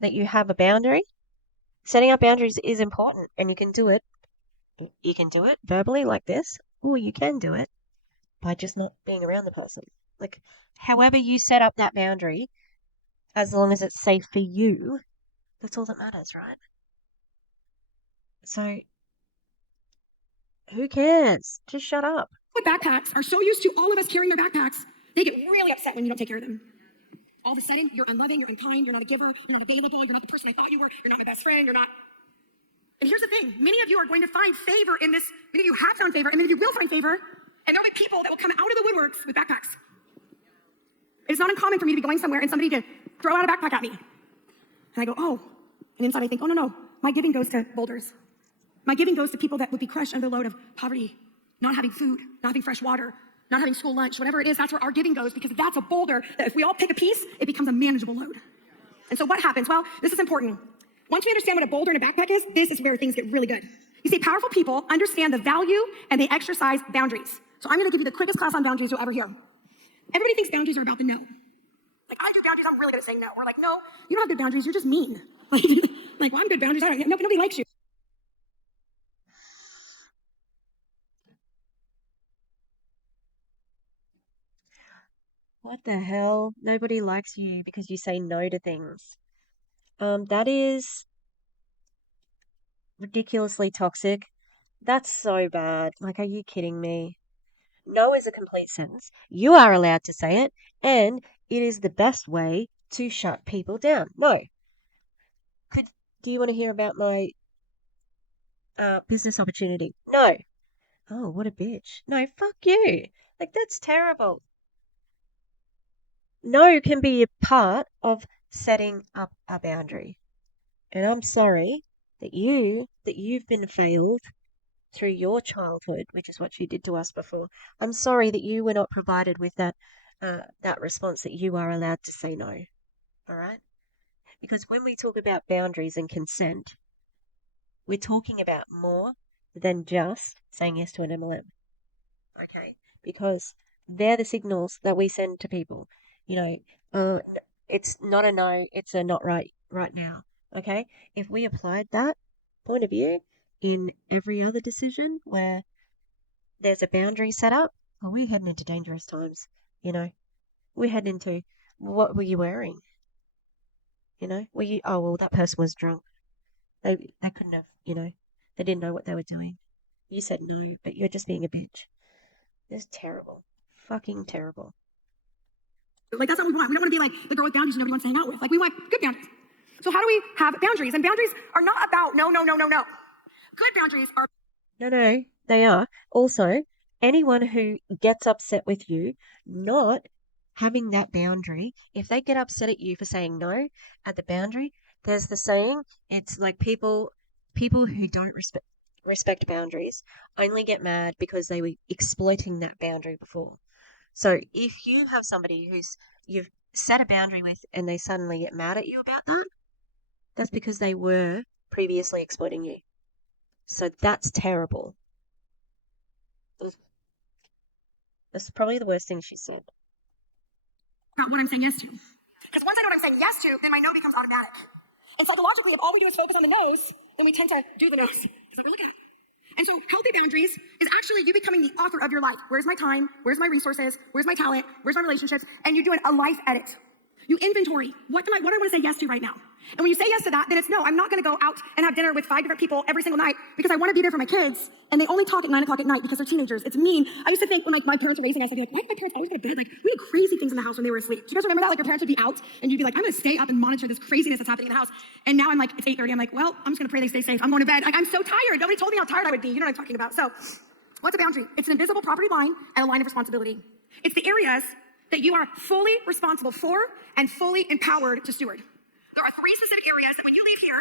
that you have a boundary. Setting up boundaries is important, and you can do it. You can do it verbally like this, or you can do it by just not being around the person. Like, however you set up that boundary, as long as it's safe for you, that's all that matters, right? So, Who cares? Just shut up. With backpacks are so used to all of us carrying their backpacks, they get really upset when you don't take care of them. All of a sudden, you're unloving, you're unkind, you're not a giver, you're not available, you're not the person I thought you were, you're not my best friend, you're not. And here's the thing, many of you are going to find favor in this, many of you have found favor, and many of you will find favor, and there'll be people that will come out of the woodworks with backpacks. It's not uncommon for me to be going somewhere and somebody to throw out a backpack at me. And I go, oh. And inside I think, oh, no. My giving goes to boulders. My giving goes to people that would be crushed under the load of poverty, not having food, not having fresh water, not having school lunch, whatever it is, that's where our giving goes, because that's a boulder that if we all pick a piece, it becomes a manageable load. And so what happens? Well, this is important. Once we understand what a boulder and a backpack is, this is where things get really good. You see, powerful people understand the value and they exercise boundaries. So I'm going to give you the quickest class on boundaries you'll ever hear. Everybody thinks boundaries are about the no. Like, I do boundaries, I'm really good at saying no. We're like, no, you don't have good boundaries, you're just mean. Like, well, I'm good boundaries, nobody likes you. What the hell? Nobody likes you because you say no to things. That is ridiculously toxic. That's so bad. Like, are you kidding me? No is a complete sentence. You are allowed to say it, and it is the best way to shut people down. No. Do you want to hear about my business opportunity? No. Oh, what a bitch. No, fuck you. Like, that's terrible. No can be a part of setting up a boundary. And I'm sorry that you've been failed through your childhood, which is what you did to us before. I'm sorry that you were not provided with that response that you are allowed to say no. All right? Because when we talk about boundaries and consent, we're talking about more than just saying yes to an MLM. Okay? Because they're the signals that we send to people. You know, it's not a no, it's a not right now. Okay? If we applied that point of view in every other decision where there's a boundary set up, well, we're heading into dangerous times. We're heading into, what were you wearing? Were you, oh, well, that person was drunk. They couldn't have, they didn't know what they were doing. You said no, but you're just being a bitch. It's terrible. Fucking terrible. Like, that's not what we want. We don't want to be like the girl with boundaries nobody wants to hang out with. Like, we want good boundaries. So how do we have boundaries? And boundaries are not about no. Good boundaries are... No, they are. Also, anyone who gets upset with you not having that boundary, if they get upset at you for saying no at the boundary, there's the saying, it's like people who don't respect boundaries only get mad because they were exploiting that boundary before. So if you have somebody you've set a boundary with and they suddenly get mad at you about that, that's because they were previously exploiting you. So that's terrible. That's probably the worst thing she said. About what I'm saying yes to. Because once I know what I'm saying yes to, then my no becomes automatic. And psychologically, if all we do is focus on the no's, then we tend to do the no's. It's like, look at that. And so healthy boundaries is actually you becoming the author of your life. Where's my time? Where's my resources? Where's my talent? Where's my relationships? And you're doing a life edit. You inventory. What do I want to say yes to right now? And when you say yes to that, then it's no, I'm not going to go out and have dinner with 5 different people every single night because I want to be there for my kids. And they only talk at 9 o'clock at night because they're teenagers. It's mean. I used to think when my parents were raising us, I'd be like, why did my parents always go to bed? Like, we had crazy things in the house when they were asleep. Do you guys remember that? Like, your parents would be out and you'd be like, I'm going to stay up and monitor this craziness that's happening in the house. And now I'm like, it's 8:30. I'm like, well, I'm just going to pray they stay safe. I'm going to bed. Like, I'm so tired. Nobody told me how tired I would be. You know what I'm talking about. So what's a boundary? It's an invisible property line and a line of responsibility. It's the areas that you are fully responsible for and fully empowered to steward. There are 3 specific areas that when you leave here,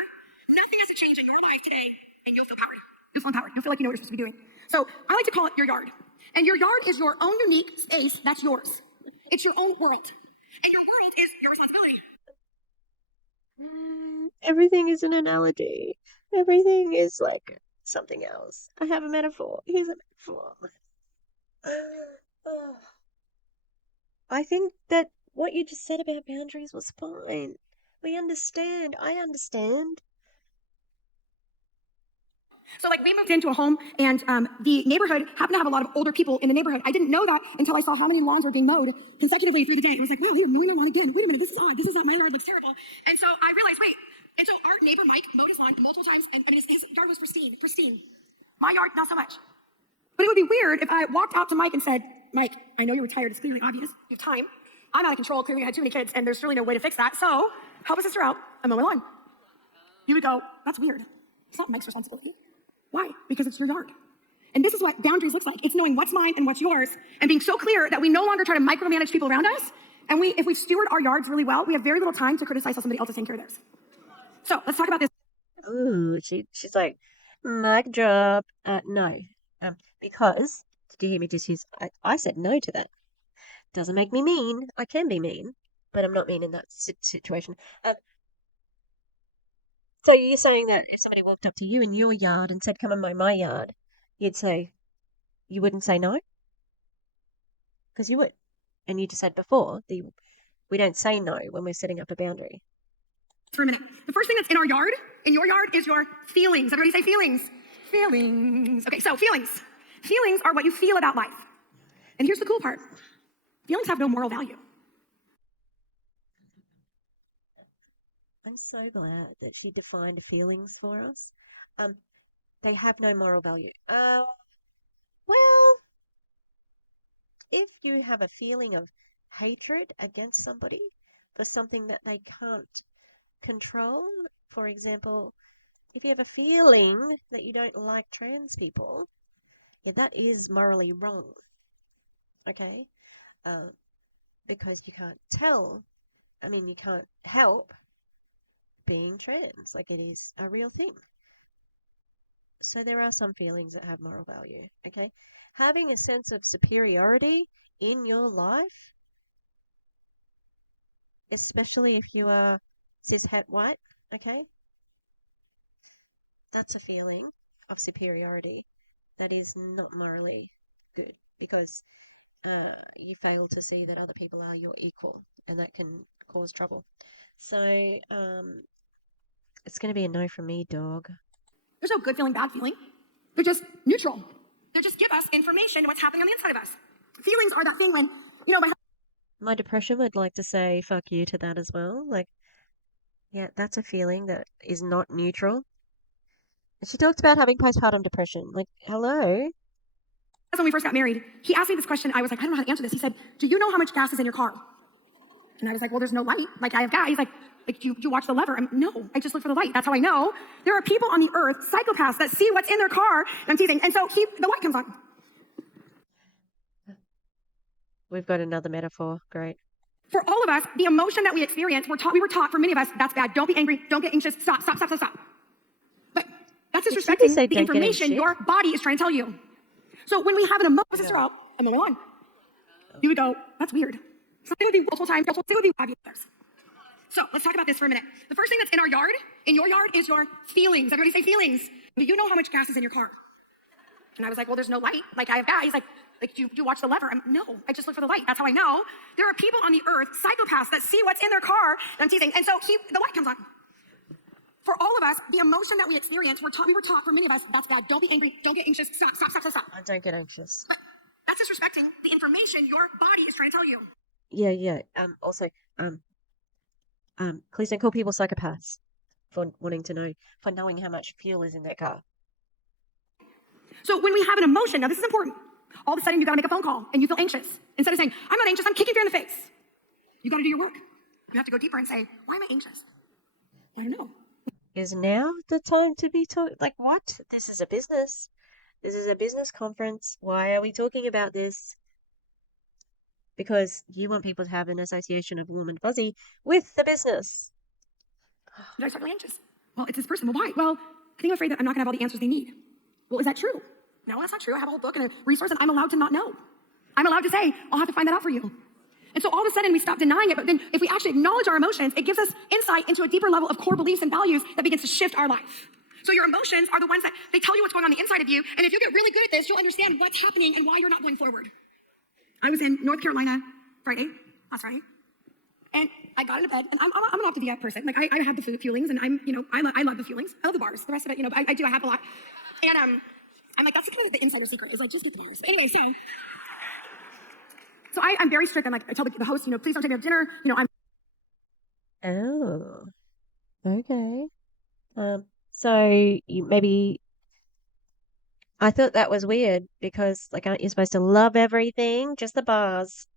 nothing has to change in your life today, and you'll feel powered. You'll feel empowered. You'll feel like you know what you're supposed to be doing. So I like to call it your yard. And your yard is your own unique space that's yours. It's your own world. And your world is your responsibility. Everything is an analogy. Everything is like something else. I have a metaphor. Here's a metaphor. I think that what you just said about boundaries was fine. We understand. I understand. So like we moved into a home and the neighborhood happened to have a lot of older people in the neighborhood. I didn't know that until I saw how many lawns were being mowed consecutively through the day. I was like, wow, they're mowing their lawn again. Wait a minute, this is odd. This is not, my yard looks terrible. And so I realized, wait. And so our neighbor Mike mowed his lawn multiple times and his yard was pristine. My yard, not so much. But it would be weird if I walked out to Mike and said, Mike, I know you're retired. It's clearly obvious. You have time. I'm out of control. Clearly I had too many kids, and there's really no way to fix that. So help a sister out. I'm on my lawn. You would go, that's weird. It's not Mike's responsibility. Why? Because it's your yard. And this is what boundaries looks like. It's knowing what's mine and what's yours, and being so clear that we no longer try to micromanage people around us. And if we steward our yards really well, we have very little time to criticize how somebody else is taking care of theirs. So let's talk about this. Ooh, she's like, mic drop. No. Because, did you hear me just use, I said no to that. Doesn't make me mean. I can be mean, but I'm not mean in that situation. So you're saying that if somebody walked up to you in your yard and said, come and mow my yard, you wouldn't say no? Because you would. And you just said before, we don't say no when we're setting up a boundary. For a minute. The first thing that's in your yard, is your feelings. Everybody say feelings. Feelings. Okay, so feelings. Feelings are what you feel about life. And here's the cool part. Feelings have no moral value. I'm so glad that she defined feelings for us. They have no moral value. Well, if you have a feeling of hatred against somebody for something that they can't control, for example, if you have a feeling that you don't like trans people, yeah, that is morally wrong. Okay? Because you can't you can't help being trans. Like, it is a real thing. So there are some feelings that have moral value. Okay? Having a sense of superiority in your life, especially if you are cis-het white, okay? That's a feeling of superiority that is not morally good, because you fail to see that other people are your equal, and that can cause trouble. So it's going to be a no from me, dog. There's no good feeling, bad feeling. They're just neutral. They just give us information what's happening on the inside of us. Feelings are that thing when, my depression would like to say fuck you to that as well. Like, yeah, that's a feeling that is not neutral. And she talks about having postpartum depression. Like, hello? When we first got married, he asked me this question. I was like, I don't know how to answer this. He said, do you know how much gas is in your car? And I was like, well, there's no light. Like, I have gas. He's like, do you watch the lever? No, I just look for the light. That's how I know. There are people on the earth, psychopaths, that see what's in their car. And I'm teasing. And so the light comes on. We've got another metaphor. Great. For all of us, the emotion that we experience, we were taught, for many of us, that's bad. Don't be angry. Don't get anxious. Stop. But that's disrespecting the information your body is trying to tell you. So when we have an emotion, I'm on. You would go, that's weird. Something would be multiple times. It would be fabulous. So let's talk about this for a minute. The first thing that's in your yard is your feelings. Everybody say feelings. Do you know how much gas is in your car? And I was like, well, there's no light. Like, I have gas. He's like, do you watch the lever? No, I just look for the light. That's how I know. There are people on the earth, psychopaths, that see what's in their car. And I'm teasing. And so the light comes on. For all of us, the emotion that we experience, we were taught, for many of us, that's bad. Don't be angry. Don't get anxious. Stop. I don't get anxious. But that's disrespecting the information your body is trying to tell you. Yeah. Also, please don't call people psychopaths for knowing how much fuel is in their car. So when we have an emotion, now this is important. All of a sudden, you got to make a phone call and you feel anxious. Instead of saying, I'm not anxious, I'm kicking you in the face. You got to do your work. You have to go deeper and say, why am I anxious? I don't know. Is now the time to be like, what? This is a business. This is a business conference. Why are we talking about this? Because you want people to have an association of warm and fuzzy with the business. Did I start feeling anxious? Well, it's this person. Well, why? Well, I think I'm afraid that I'm not going to have all the answers they need. Well, is that true? No, that's not true. I have a whole book and a resource, and I'm allowed to not know. I'm allowed to say, I'll have to find that out for you. And so all of a sudden we stop denying it, but then if we actually acknowledge our emotions, it gives us insight into a deeper level of core beliefs and values that begins to shift our life. So your emotions are the ones that they tell you what's going on the inside of you, and if you get really good at this, you'll understand what's happening and why you're not going forward. I was in North Carolina last Friday, and I got into bed, and I'm an Optavia person. Like, I have the feelings, and I love the feelings. I love the bars. The rest of it, I have a lot. And I'm like, that's kind of the insider secret, is like, just get the bars. But anyway, so I'm very strict. I'm like, I tell the host, please don't take me to dinner. Oh, okay. So you maybe I thought that was weird because, like, aren't you supposed to love everything? Just the bars.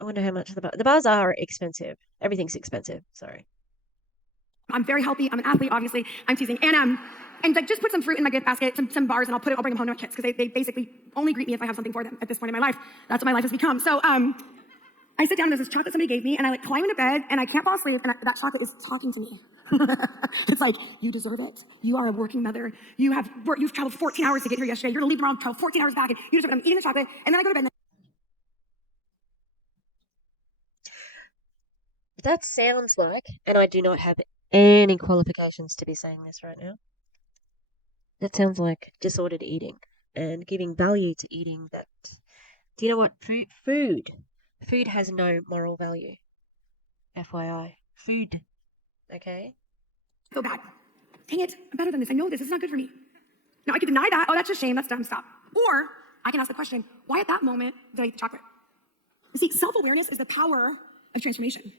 I wonder how much the bars are expensive. Everything's expensive. Sorry. I'm very healthy. I'm an athlete, obviously. I'm teasing. And like just put some fruit in my gift basket, some bars, and I'll bring them home to my kids because they basically only greet me if I have something for them at this point in my life. That's what my life has become. So I sit down, there's this chocolate somebody gave me, and I like climb into bed, and I can't fall asleep, and that chocolate is talking to me. It's like, you deserve it. You are a working mother. You've traveled 14 hours to get here yesterday. You're gonna leave tomorrow, travel 14 hours back, and you deserve it. I'm eating the chocolate, and then I go to bed. That sounds like, and I do not have any qualifications to be saying this right now. That sounds like disordered eating and giving value to eating that. Do you know what? Food has no moral value. FYI. Food. Okay? I feel bad. Dang it, I'm better than this. I know this. This is not good for me. Now, I could deny that. Oh, that's a shame. That's dumb. Stop. Or I can ask the question, why at that moment did I eat the chocolate? You see, self-awareness is the power of transformation.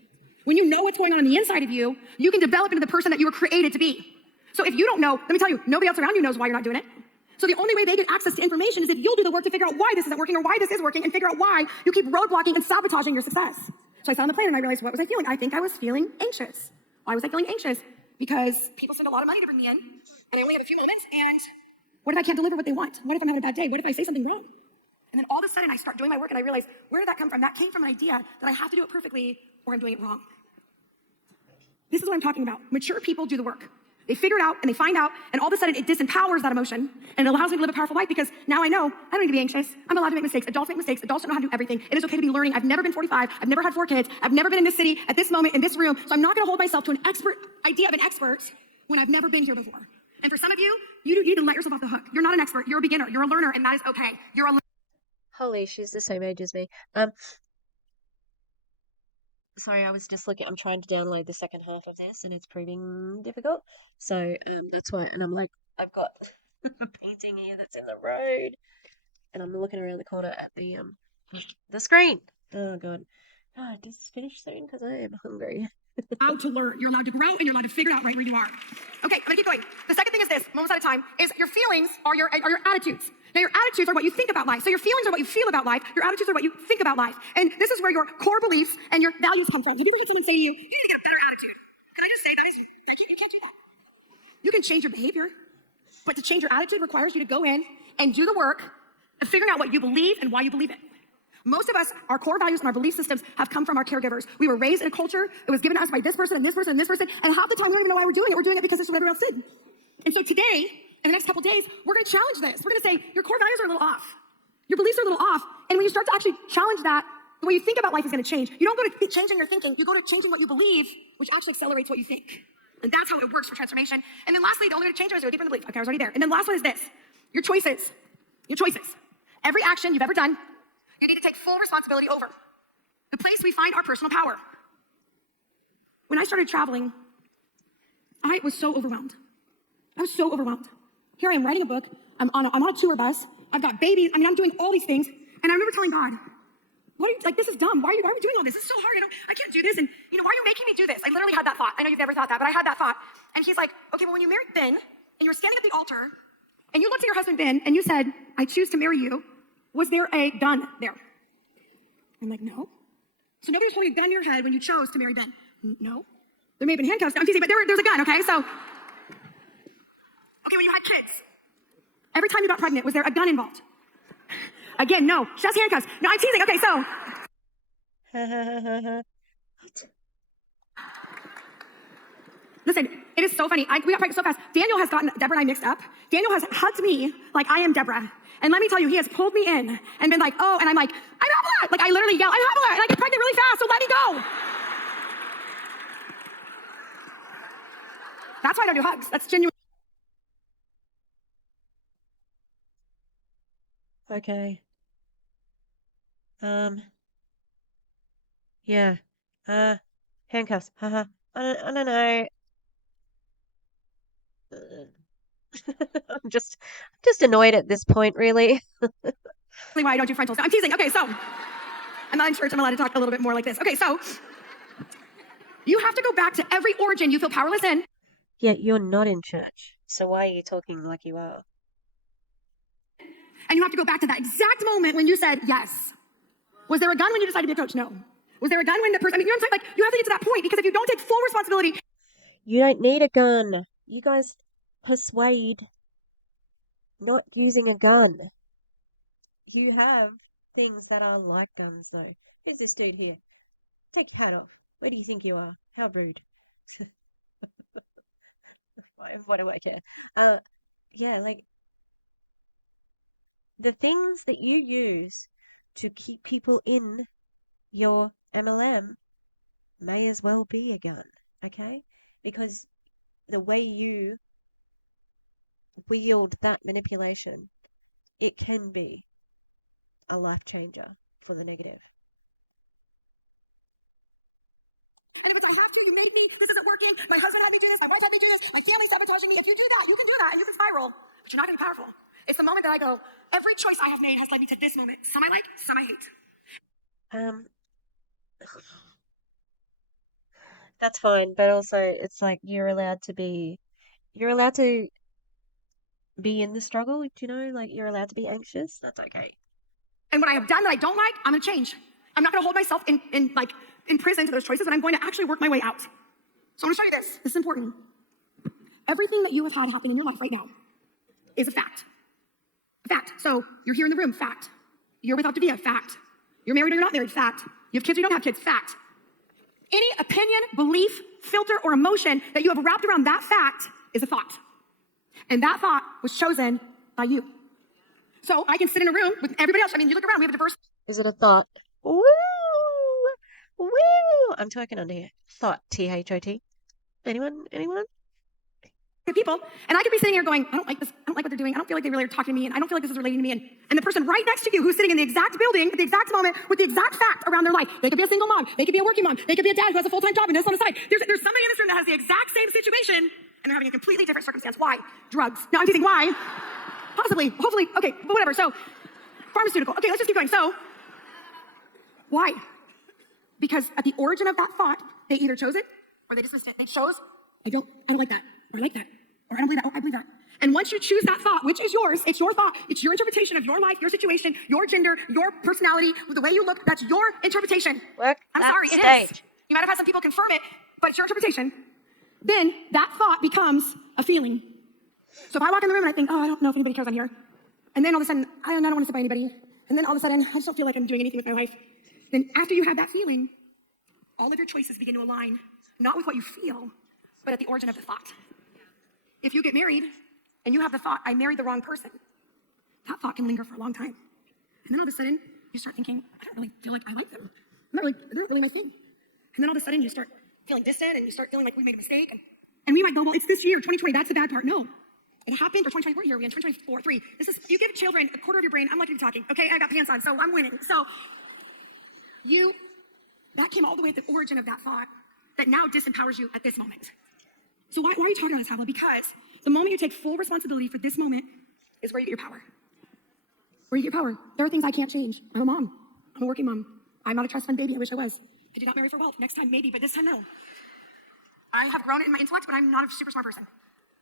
When you know what's going on the inside of you, you can develop into the person that you were created to be. So if you don't know, let me tell you, nobody else around you knows why you're not doing it. So the only way they get access to information is if you'll do the work to figure out why this isn't working or why this is working and figure out why you keep roadblocking and sabotaging your success. So I sat on the plane and I realized, what was I feeling? I think I was feeling anxious. Why was I feeling anxious? Because people spend a lot of money to bring me in, and I only have a few moments, and what if I can't deliver what they want? What if I'm having a bad day? What if I say something wrong? And then all of a sudden I start doing my work and I realize, where did that come from? That came from an idea that I have to do it perfectly or I'm doing it wrong. This is what I'm talking about. Mature people do the work. They figure it out and they find out, and all of a sudden it disempowers that emotion and it allows me to live a powerful life because now I know I don't need to be anxious. I'm allowed to make mistakes. Adults make mistakes. Adults don't know how to do everything. It is okay to be learning. I've never been 45. I've never had 4 kids. I've never been in this city at this moment in this room. So I'm not going to hold myself to an expert idea of an expert when I've never been here before. And for some of you, you need to let yourself off the hook. You're not an expert. You're a beginner. You're a learner, and that is okay. Holy, she's the same age as me. Sorry, I was just looking. I'm trying to download the second half of this, and it's proving difficult. So, that's why. And I'm like, I've got a painting here that's in the road, and I'm looking around the corner at the screen. Oh God. Oh, does this finish soon? Because I am hungry. Allowed to learn. You're allowed to grow, and you're allowed to figure it out right where you are. Okay, I'm gonna keep going. The second thing is this, moments at a time, is your feelings are your attitudes. Now, your attitudes are what you think about life. So your feelings are what you feel about life. Your attitudes are what you think about life. And this is where your core beliefs and your values come from. Have you ever heard someone say to you, you need to get a better attitude? Can I just say you can't do that. You can change your behavior, but to change your attitude requires you to go in and do the work of figuring out what you believe and why you believe it. Most of us, our core values and our belief systems have come from our caregivers. We were raised in a culture, it was given to us by this person and this person and this person, and half the time we don't even know why we're doing it. We're doing it because it's what everyone else did. And so today, in the next couple days, we're gonna challenge this. We're gonna say, your core values are a little off. Your beliefs are a little off. And when you start to actually challenge that, the way you think about life is gonna change. You don't go to changing your thinking, you go to changing what you believe, which actually accelerates what you think. And that's how it works for transformation. And then lastly, the only way to change it is to go deeper in the belief. Okay, I was already there. And then last one is this, your choices. Your choices. Every action you've ever done, you need to take full responsibility over. The place we find our personal power. When I started traveling, I was so overwhelmed. I was so overwhelmed. Here I am writing a book. I'm on a tour bus. I've got babies. I'm doing all these things. And I remember telling God, this is dumb. Why are we doing all this? This is so hard. I can't do this. And why are you making me do this? I literally had that thought. I know you've never thought that, but I had that thought. And he's like, okay, well, when you married Ben and you were standing at the altar and you looked at your husband, Ben, and you said, I choose to marry you, was there a gun there? I'm like, no. So nobody was holding a gun in your head when you chose to marry Ben? No. There may have been handcuffs. I'm teasing, but there's a gun, okay? So, okay, when you had kids, every time you got pregnant, was there a gun involved? Again, no. Just handcuffs. No, I'm teasing. Okay, so. Listen, it is so funny. We got pregnant so fast. Daniel has gotten Deborah and I mixed up. Daniel has hugged me like I am Deborah. And let me tell you, he has pulled me in and been like, oh, and I'm like, I'm Havila. Like I literally yell, I'm Havila, and I get pregnant really fast, so let me go. That's why I don't do hugs. That's genuine. Okay. Yeah. Handcuffs. Haha. I don't know. I'm just annoyed at this point, really. Why I don't do frontals. No, I'm teasing. Okay, so I'm not in church. I'm allowed to talk a little bit more like this. Okay, so you have to go back to every origin you feel powerless in. Yeah, you're not in church. So why are you talking like you are? And you have to go back to that exact moment when you said yes. Was there a gun when you decided to be a coach? No. Was there a gun when the person, I mean, you know what I'm saying? Like, you have to get to that point, because if you don't take full responsibility. You don't need a gun. You guys persuade not using a gun. You have things that are like guns, though. Who's this dude here? Take your hat off. Where do you think you are? How rude. What do I care? Yeah, like the things that you use to keep people in your MLM may as well be a gun, okay? Because the way you wield that manipulation, it can be a life changer for the negative. And if it's, I have to, you made me, this isn't working, my husband had me do this, my wife had me do this, my family's sabotaging me. If you do that, you can do that, and you can spiral, but you're not gonna be powerful. It's the moment that I go, every choice I have made has led me to this moment. Some I like, some I hate. That's fine, but also it's like you're allowed to be in the struggle, you know, like you're allowed to be anxious. That's okay. And what I have done that I don't like, I'm gonna change. I'm not gonna hold myself in prison to those choices, and I'm going to actually work my way out. So I'm gonna show you this. This is important. Everything that you have had happen in your life right now is a fact. A fact. So you're here in the room, fact. You're with Optavia, fact. You're married or you're not married, fact. You have kids or you don't have kids, fact. Any opinion, belief, filter, or emotion that you have wrapped around that fact is a thought. And that thought was chosen by you. So I can sit in a room with everybody else. I mean, you look around, we have a diverse. Is it a thought? Woo! Woo! I'm talking under here. Thought. Thot. Anyone? People, and I could be sitting here going, I don't like this, I don't like what they're doing, I don't feel like they really are talking to me, and I don't feel like this is relating to me, and the person right next to you who's sitting in the exact building at the exact moment with the exact fact around their life, they could be a single mom, they could be a working mom, they could be a dad who has a full-time job and this on the side. There's somebody in this room that has the exact same situation, and they're having a completely different circumstance. Why? Drugs. No, I'm teasing. Why? Possibly, hopefully, okay, but whatever. So, pharmaceutical. Okay, let's just keep going. So, why? Because at the origin of that thought, they either chose it or they dismissed it. They chose, I don't like that, or I like that, or I don't believe that, or I believe that. And once you choose that thought, which is yours, it's your thought, it's your interpretation of your life, your situation, your gender, your personality, the way you look, that's your interpretation. I'm sorry, it is. You might have had some people confirm it, but it's your interpretation. Then that thought becomes a feeling. So if I walk in the room and I think, oh, I don't know if anybody cares I'm here. And then all of a sudden, I don't want to sit by anybody. And then all of a sudden, I just don't feel like I'm doing anything with my life. Then after you have that feeling, all of your choices begin to align, not with what you feel, but at the origin of the thought. If you get married and you have the thought, I married the wrong person, that thought can linger for a long time. And then all of a sudden, you start thinking, I don't really feel like I like them. They're not really my thing. And then all of a sudden, you start feeling distant and you start feeling like we made a mistake. And we might go, well, it's this year, 2020, that's the bad part. No. It happened, or 2020, what year are we in? 2024, 3. You give children a quarter of your brain. I'm lucky to be talking, okay? I got pants on, so I'm winning. So, that came all the way at the origin of that thought that now disempowers you at this moment. So why are you talking about this, Havila? Because the moment you take full responsibility for this moment is where you get your power. Where you get power. There are things I can't change. I'm a mom. I'm a working mom. I'm not a trust fund baby. I wish I was. I did not marry for wealth. Next time, maybe, but this time, no. I have grown in my intellect, but I'm not a super smart person.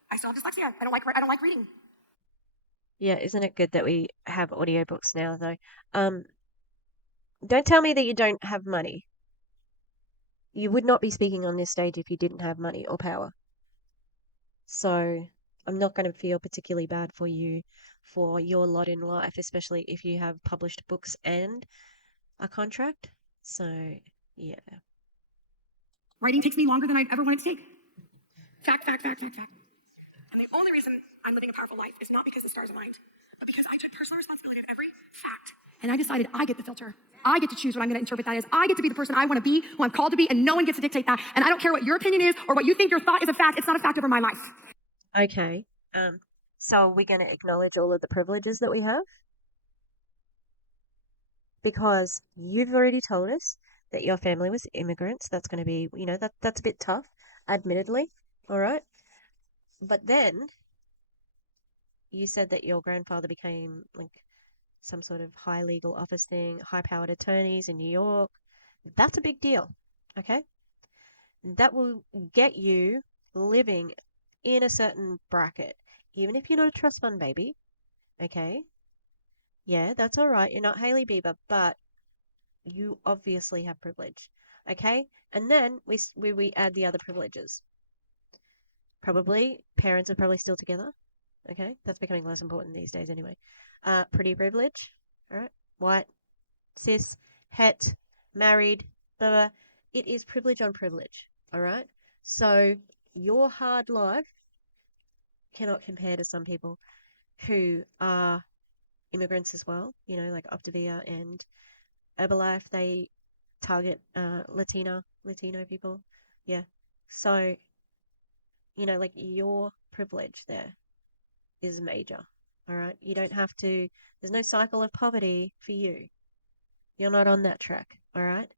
I still have dyslexia. I don't like reading. Yeah, isn't it good that we have audiobooks now, though? Don't tell me that you don't have money. You would not be speaking on this stage if you didn't have money or power. So I'm not going to feel particularly bad for you for your lot in life, especially if you have published books and a contract. So, yeah. Writing takes me longer than I'd ever wanted to take. Fact. And the only reason I'm living a powerful life is not because the stars aligned, but because I took personal responsibility of every fact. And I decided I get the filter. I get to choose what I'm going to interpret that as. I get to be the person I want to be, who I'm called to be, and no one gets to dictate that. And I don't care what your opinion is or what you think your thought is a fact. It's not a fact over my life. Okay. So are we going to acknowledge all of the privileges that we have? Because you've already told us that your family was immigrants. That's going to be, that's a bit tough, admittedly. All right. But then you said that your grandfather became like some sort of high legal office thing, high-powered attorneys in New York. That's a big deal, okay? That will get you living in a certain bracket, even if you're not a trust fund baby, okay? Yeah, that's all right. You're not Hailey Bieber, but you obviously have privilege. Okay? And then we add the other privileges. Probably parents are probably still together. Okay? That's becoming less important these days anyway. Pretty privilege. All right? White, cis, het, married, blah, blah. It is privilege on privilege. All right? So your hard life cannot compare to some people who are immigrants as well, like Optavia and Herbalife, they target Latino people. Yeah. So, like your privilege there is major. All right. You don't have to, there's no cycle of poverty for you. You're not on that track. All right.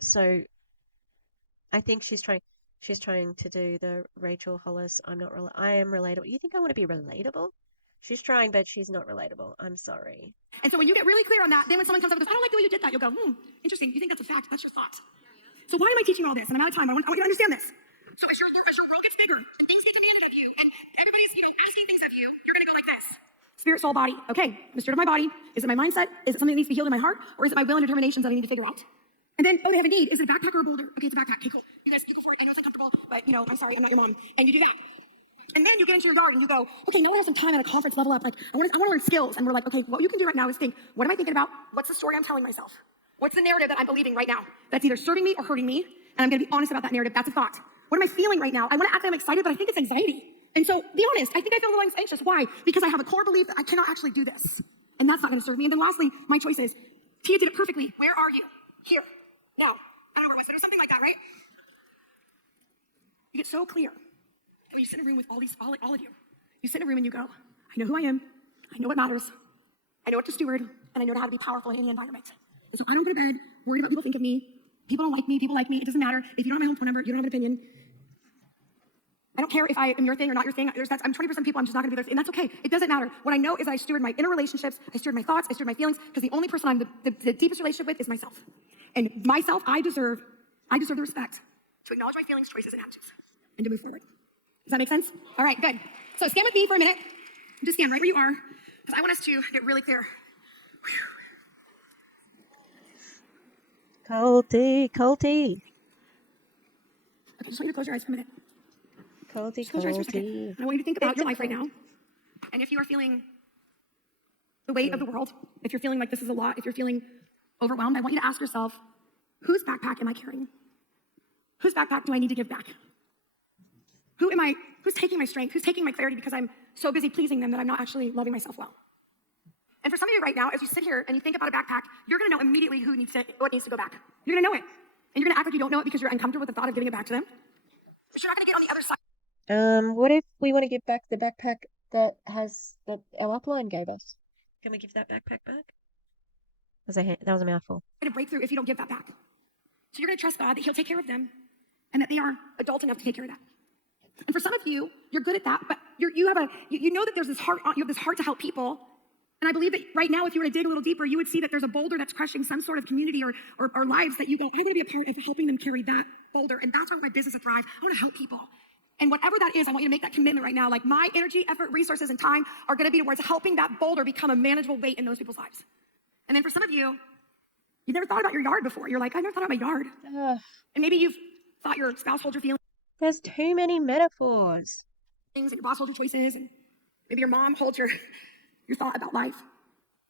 So I think she's trying to do the Rachel Hollis, I am relatable. You think I want to be relatable? She's trying, but she's not relatable. I'm sorry. And so when you get really clear on that, then when someone comes up and goes, I don't like the way you did that, you'll go, interesting. You think that's a fact? That's your thought. So why am I teaching all this? And I'm out of time. I want you to understand this. So as your role gets bigger and things get demanded of you and everybody's, asking things of you, you're going to go like this. Spirit, soul, body. Okay, the spirit of my body. Is it my mindset? Is it something that needs to be healed in my heart? Or is it my will and determinations that I need to figure out? And then, they have a need. Is it a backpack or a boulder? Okay, it's a backpack. Okay, cool. You guys, you go for it. I know it's uncomfortable, but, I'm sorry. I'm not your mom. And you do that. And then you get into your yard and you go, okay, now I have some time at a conference level up. Like, I want to learn skills. And we're like, okay, what you can do right now is think, what am I thinking about? What's the story I'm telling myself? What's the narrative that I'm believing right now that's either serving me or hurting me? And I'm going to be honest about that narrative. That's a thought. What am I feeling right now? I want to act like I'm excited, but I think it's anxiety. And so be honest. I think I feel a little anxious. Why? Because I have a core belief that I cannot actually do this. And that's not going to serve me. And then lastly, my choice is, Tia did it perfectly. Where are you? Here. Now. I don't know where West, or something like that, right? You get so clear. When you sit in a room with all of you. You sit in a room and you go, I know who I am. I know what matters. I know what to steward. And I know how to be powerful in any environment. And so I don't go to bed worried about what people think of me. People don't like me. People like me. It doesn't matter. If you don't have my home phone number, you don't have an opinion. I don't care if I am your thing or not your thing. I'm 20% people. I'm just not going to be there. And that's okay. It doesn't matter. What I know is that I steward my inner relationships. I steward my thoughts. I steward my feelings. Because the only person I'm the deepest relationship with is myself. And myself, I deserve the respect to acknowledge my feelings, choices, and attitudes. And to move forward. Does that make sense? All right, good. So stand with me for a minute. Just stand right where you are. Because I want us to get really clear. Culty. Okay, just want you to close your eyes for a minute. Culty. Close your eyes for a second. And I want you to think about your life right now. And if you are feeling the weight of the world, if you're feeling like this is a lot, if you're feeling overwhelmed, I want you to ask yourself, whose backpack am I carrying? Whose backpack do I need to give back? Who's taking my strength? Who's taking my clarity because I'm so busy pleasing them that I'm not actually loving myself well? And for some of you right now, as you sit here and you think about a backpack, you're going to know immediately what needs to go back. You're going to know it. And you're going to act like you don't know it because you're uncomfortable with the thought of giving it back to them. But you're not going to get on the other side. What if we want to give back the backpack that our upline gave us? Can we give that backpack back? That was a mouthful. A breakthrough if you don't give that back. So you're going to trust God that He'll take care of them and that they are adult enough to take care of that. And for some of you, you're good at that, but you know that there's this heart, you have this heart to help people. And I believe that right now, if you were to dig a little deeper, you would see that there's a boulder that's crushing some sort of community or lives that you go, I want to be a part of helping them carry that boulder. And that's where my business will thrive. I want to help people. And whatever that is, I want you to make that commitment right now. Like my energy, effort, resources, and time are going to be towards helping that boulder become a manageable weight in those people's lives. And then for some of you, you've never thought about your yard before. You're like, I've never thought about my yard. And maybe you've thought your spouse holds your feelings. There's too many metaphors. And your boss holds your choices. And maybe your mom holds your thought about life.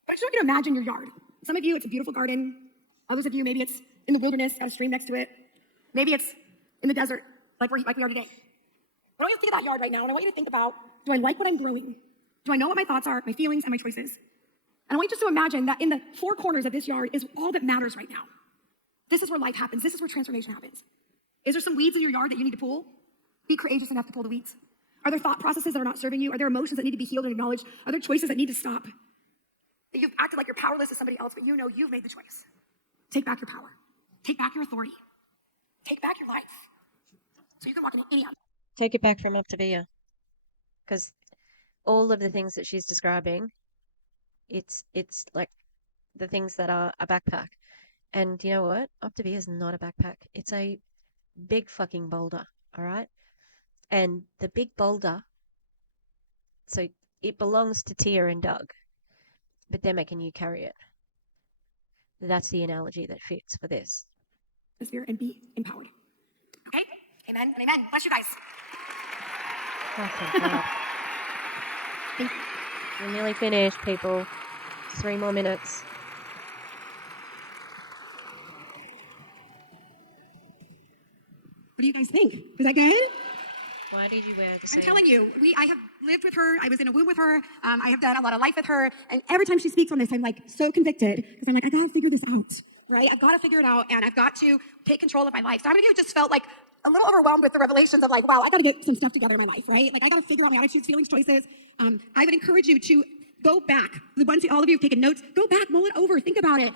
But I just want you to imagine your yard. Some of you, it's a beautiful garden. Others of you, maybe it's in the wilderness, got a stream next to it. Maybe it's in the desert, like we are today. I want you to think of that yard right now, and I want you to think about, do I like what I'm growing? Do I know what my thoughts are, my feelings, and my choices? And I want you just to imagine that in the four corners of this yard is all that matters right now. This is where life happens. This is where transformation happens. Is there some weeds in your yard that you need to pull? Be courageous enough to pull the weeds. Are there thought processes that are not serving you? Are there emotions that need to be healed and acknowledged? Are there choices that need to stop? That you've acted like you're powerless to somebody else, but you know you've made the choice. Take back your power. Take back your authority. Take back your life. So you can walk into any. Take it back from Optavia. Because all of the things that she's describing, it's like the things that are a backpack. And you know what? Optavia is not a backpack. It's a big fucking boulder, all right? And the big boulder, so it belongs to Tia and Doug, but they're making you carry it. That's the analogy that fits for this. And be empowered. Okay? Amen and amen. Bless you guys. Oh, God. We're nearly finished, people. 3 more minutes. What do you guys think? Was that good? Why did you wear the same? I'm telling you, I have lived with her. I was in a womb with her. I have done a lot of life with her. And every time she speaks on this, I'm like so convicted because I'm like, I got to figure this out, right? I've got to figure it out and I've got to take control of my life. So how many of you just felt like a little overwhelmed with the revelations of like, wow, I got to get some stuff together in my life, right? Like I got to figure out my attitudes, feelings, choices. I would encourage you to go back. The ones, all of you have taken notes, go back, mull it over, think about it.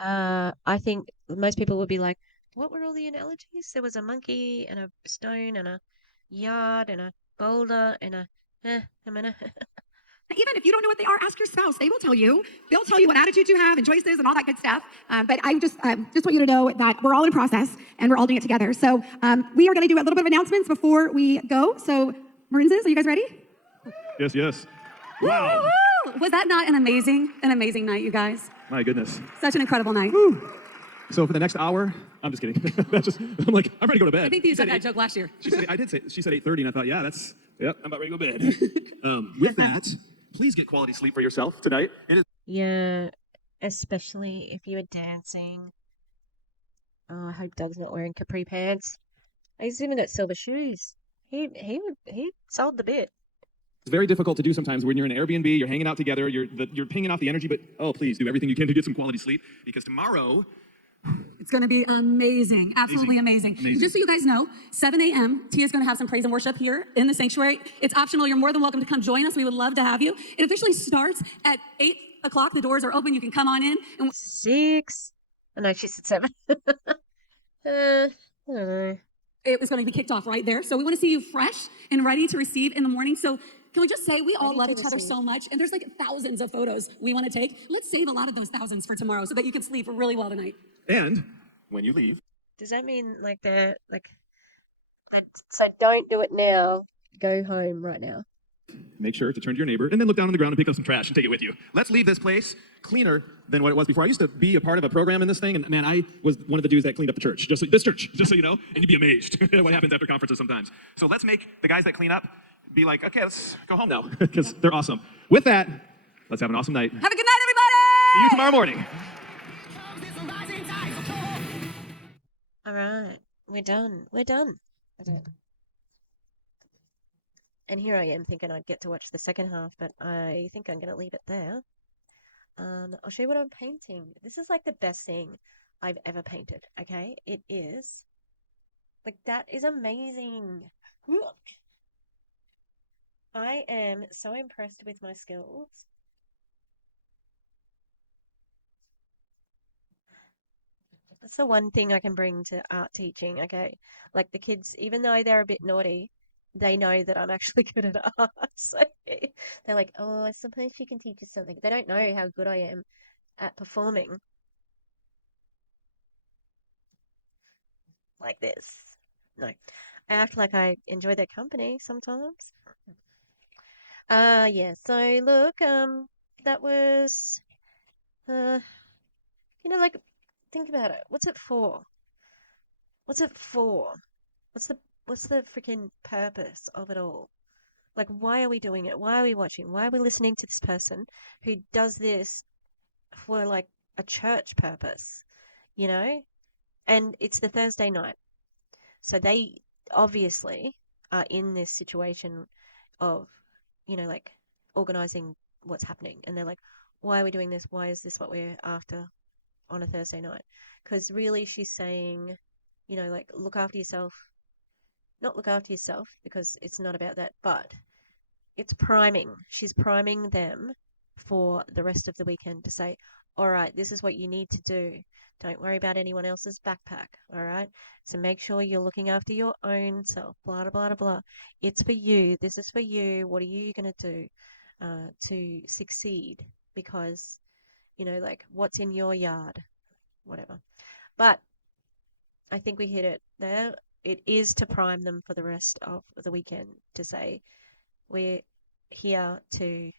I think most people would be like, what were all the analogies? There was a monkey and a stone and a yard and a boulder and a Even if you don't know what they are, ask your spouse. They will tell you. They'll tell you what attitudes you have and choices and all that good stuff. But I just want you to know that we're all in process and we're all doing it together. So we are going to do a little bit of announcements before we go. So Marinzas, are you guys ready? Yes, yes. Wow. Woo-hoo! Was that not an amazing night, you guys? My goodness. Such an incredible night. Woo. So for the next hour, I'm just kidding. I'm like, I'm ready to go to bed. I think you said that joke last year. She said 8:30, and I thought, yeah, I'm about ready to go to bed. With that, please get quality sleep for yourself tonight. Yeah, especially if you were dancing. Oh, I hope Doug's not wearing capri pants. He's even got silver shoes. He sold the bit. It's very difficult to do sometimes when you're in an Airbnb, you're hanging out together, you're pinging off the energy, but please do everything you can to get some quality sleep because tomorrow it's going to be amazing. Absolutely amazing. Just so you guys know, 7 a.m., Tia's going to have some praise and worship here in the sanctuary. It's optional. You're more than welcome to come join us. We would love to have you. It officially starts at 8 o'clock. The doors are open. You can come on in. And 6. Oh, no, she said 7. I don't know. It was going to be kicked off right there. So we want to see you fresh and ready to receive in the morning. So can we just say we all love each other so much, and there's like thousands of photos we want to take. Let's save a lot of those thousands for tomorrow so that you can sleep really well tonight. And when you leave. Does that mean like they're like that? So don't do it now. Go home right now. Make sure to turn to your neighbor and then look down on the ground and pick up some trash and take it with you. Let's leave this place cleaner than what it was before. I used to be a part of a program in this thing, and man, I was one of the dudes that cleaned up the church. Just so you know, and you'd be amazed at what happens after conferences sometimes. So let's make the guys that clean up be like, okay, let's go home now, because they're awesome. With that, let's have an awesome night. Have a good night, everybody! See you tomorrow morning. All right, we're done. And here I am thinking I'd get to watch the second half, but I think I'm going to leave it there. I'll show you what I'm painting. This is like the best thing I've ever painted, okay? It is. Like, that is amazing. Look. I am so impressed with my skills. That's the one thing I can bring to art teaching, okay? Like the kids, even though they're a bit naughty, they know that I'm actually good at art. So they're like, oh, I suppose she can teach us something. They don't know how good I am at performing. Like this. No. I act like I enjoy their company sometimes. Yeah, so look, that was like think about it. What's it for? What's it for? What's the freaking purpose of it all? Like, why are we doing it? Why are we watching? Why are we listening to this person who does this for like a church purpose, you know? And it's the Thursday night. So they obviously are in this situation of, like organizing what's happening. And they're like, why are we doing this? Why is this what we're after on a Thursday night? Because really she's saying, like, look after yourself. Not look after yourself, because it's not about that, but it's priming. She's priming them for the rest of the weekend to say, all right, this is what you need to do. Don't worry about anyone else's backpack, all right? So make sure you're looking after your own self, blah, blah, blah, blah. It's for you. This is for you. What are you going to do to succeed? Because, like, what's in your yard? Whatever. But I think we hit it there. It is to prime them for the rest of the weekend to say, we're here to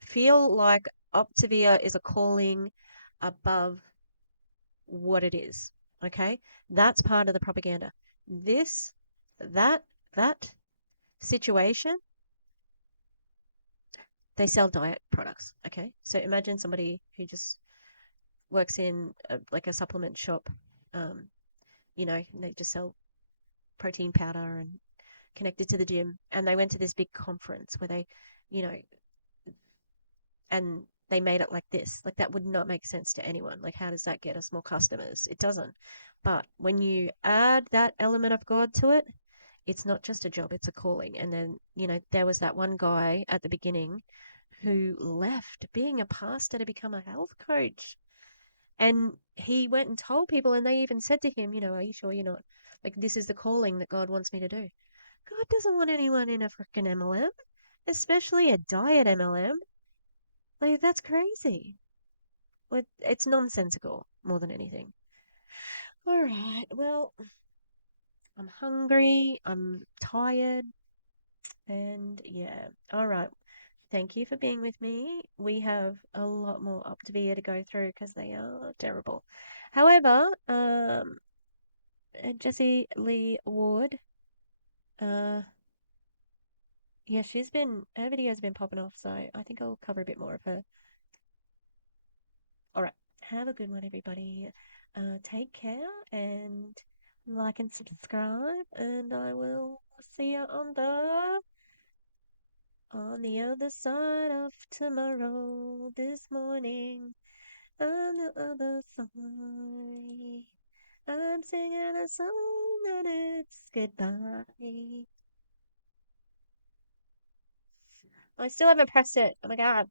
feel like Optavia is a calling above what it is. Okay? That's part of the propaganda. This, that, that situation, they sell diet products. Okay? So imagine somebody who just works in like a supplement shop. Um, they just sell protein powder and connected to the gym. And they went to this big conference where they, you know, and they made it like this. Like that would not make sense to anyone. Like, how does that get us more customers? It doesn't. But when you add that element of God to it, it's not just a job, it's a calling. And then, there was that one guy at the beginning who left being a pastor to become a health coach. And he went and told people, and they even said to him, are you sure you're not? Like, this is the calling that God wants me to do. God doesn't want anyone in a freaking MLM, especially a diet MLM. Like, that's crazy. It's nonsensical more than anything. All right, well, I'm hungry, I'm tired, and yeah. All right, thank you for being with me. We have a lot more Optavia to go through because they are terrible. However, Jessie Lee Ward, uh, yeah, her video's been popping off, so I think I'll cover a bit more of her. All right, have a good one, everybody. Take care and like and subscribe, and I will see you on the other side of tomorrow. This morning, on the other side, I'm singing a song and it's goodbye. I still haven't pressed it. Oh my god.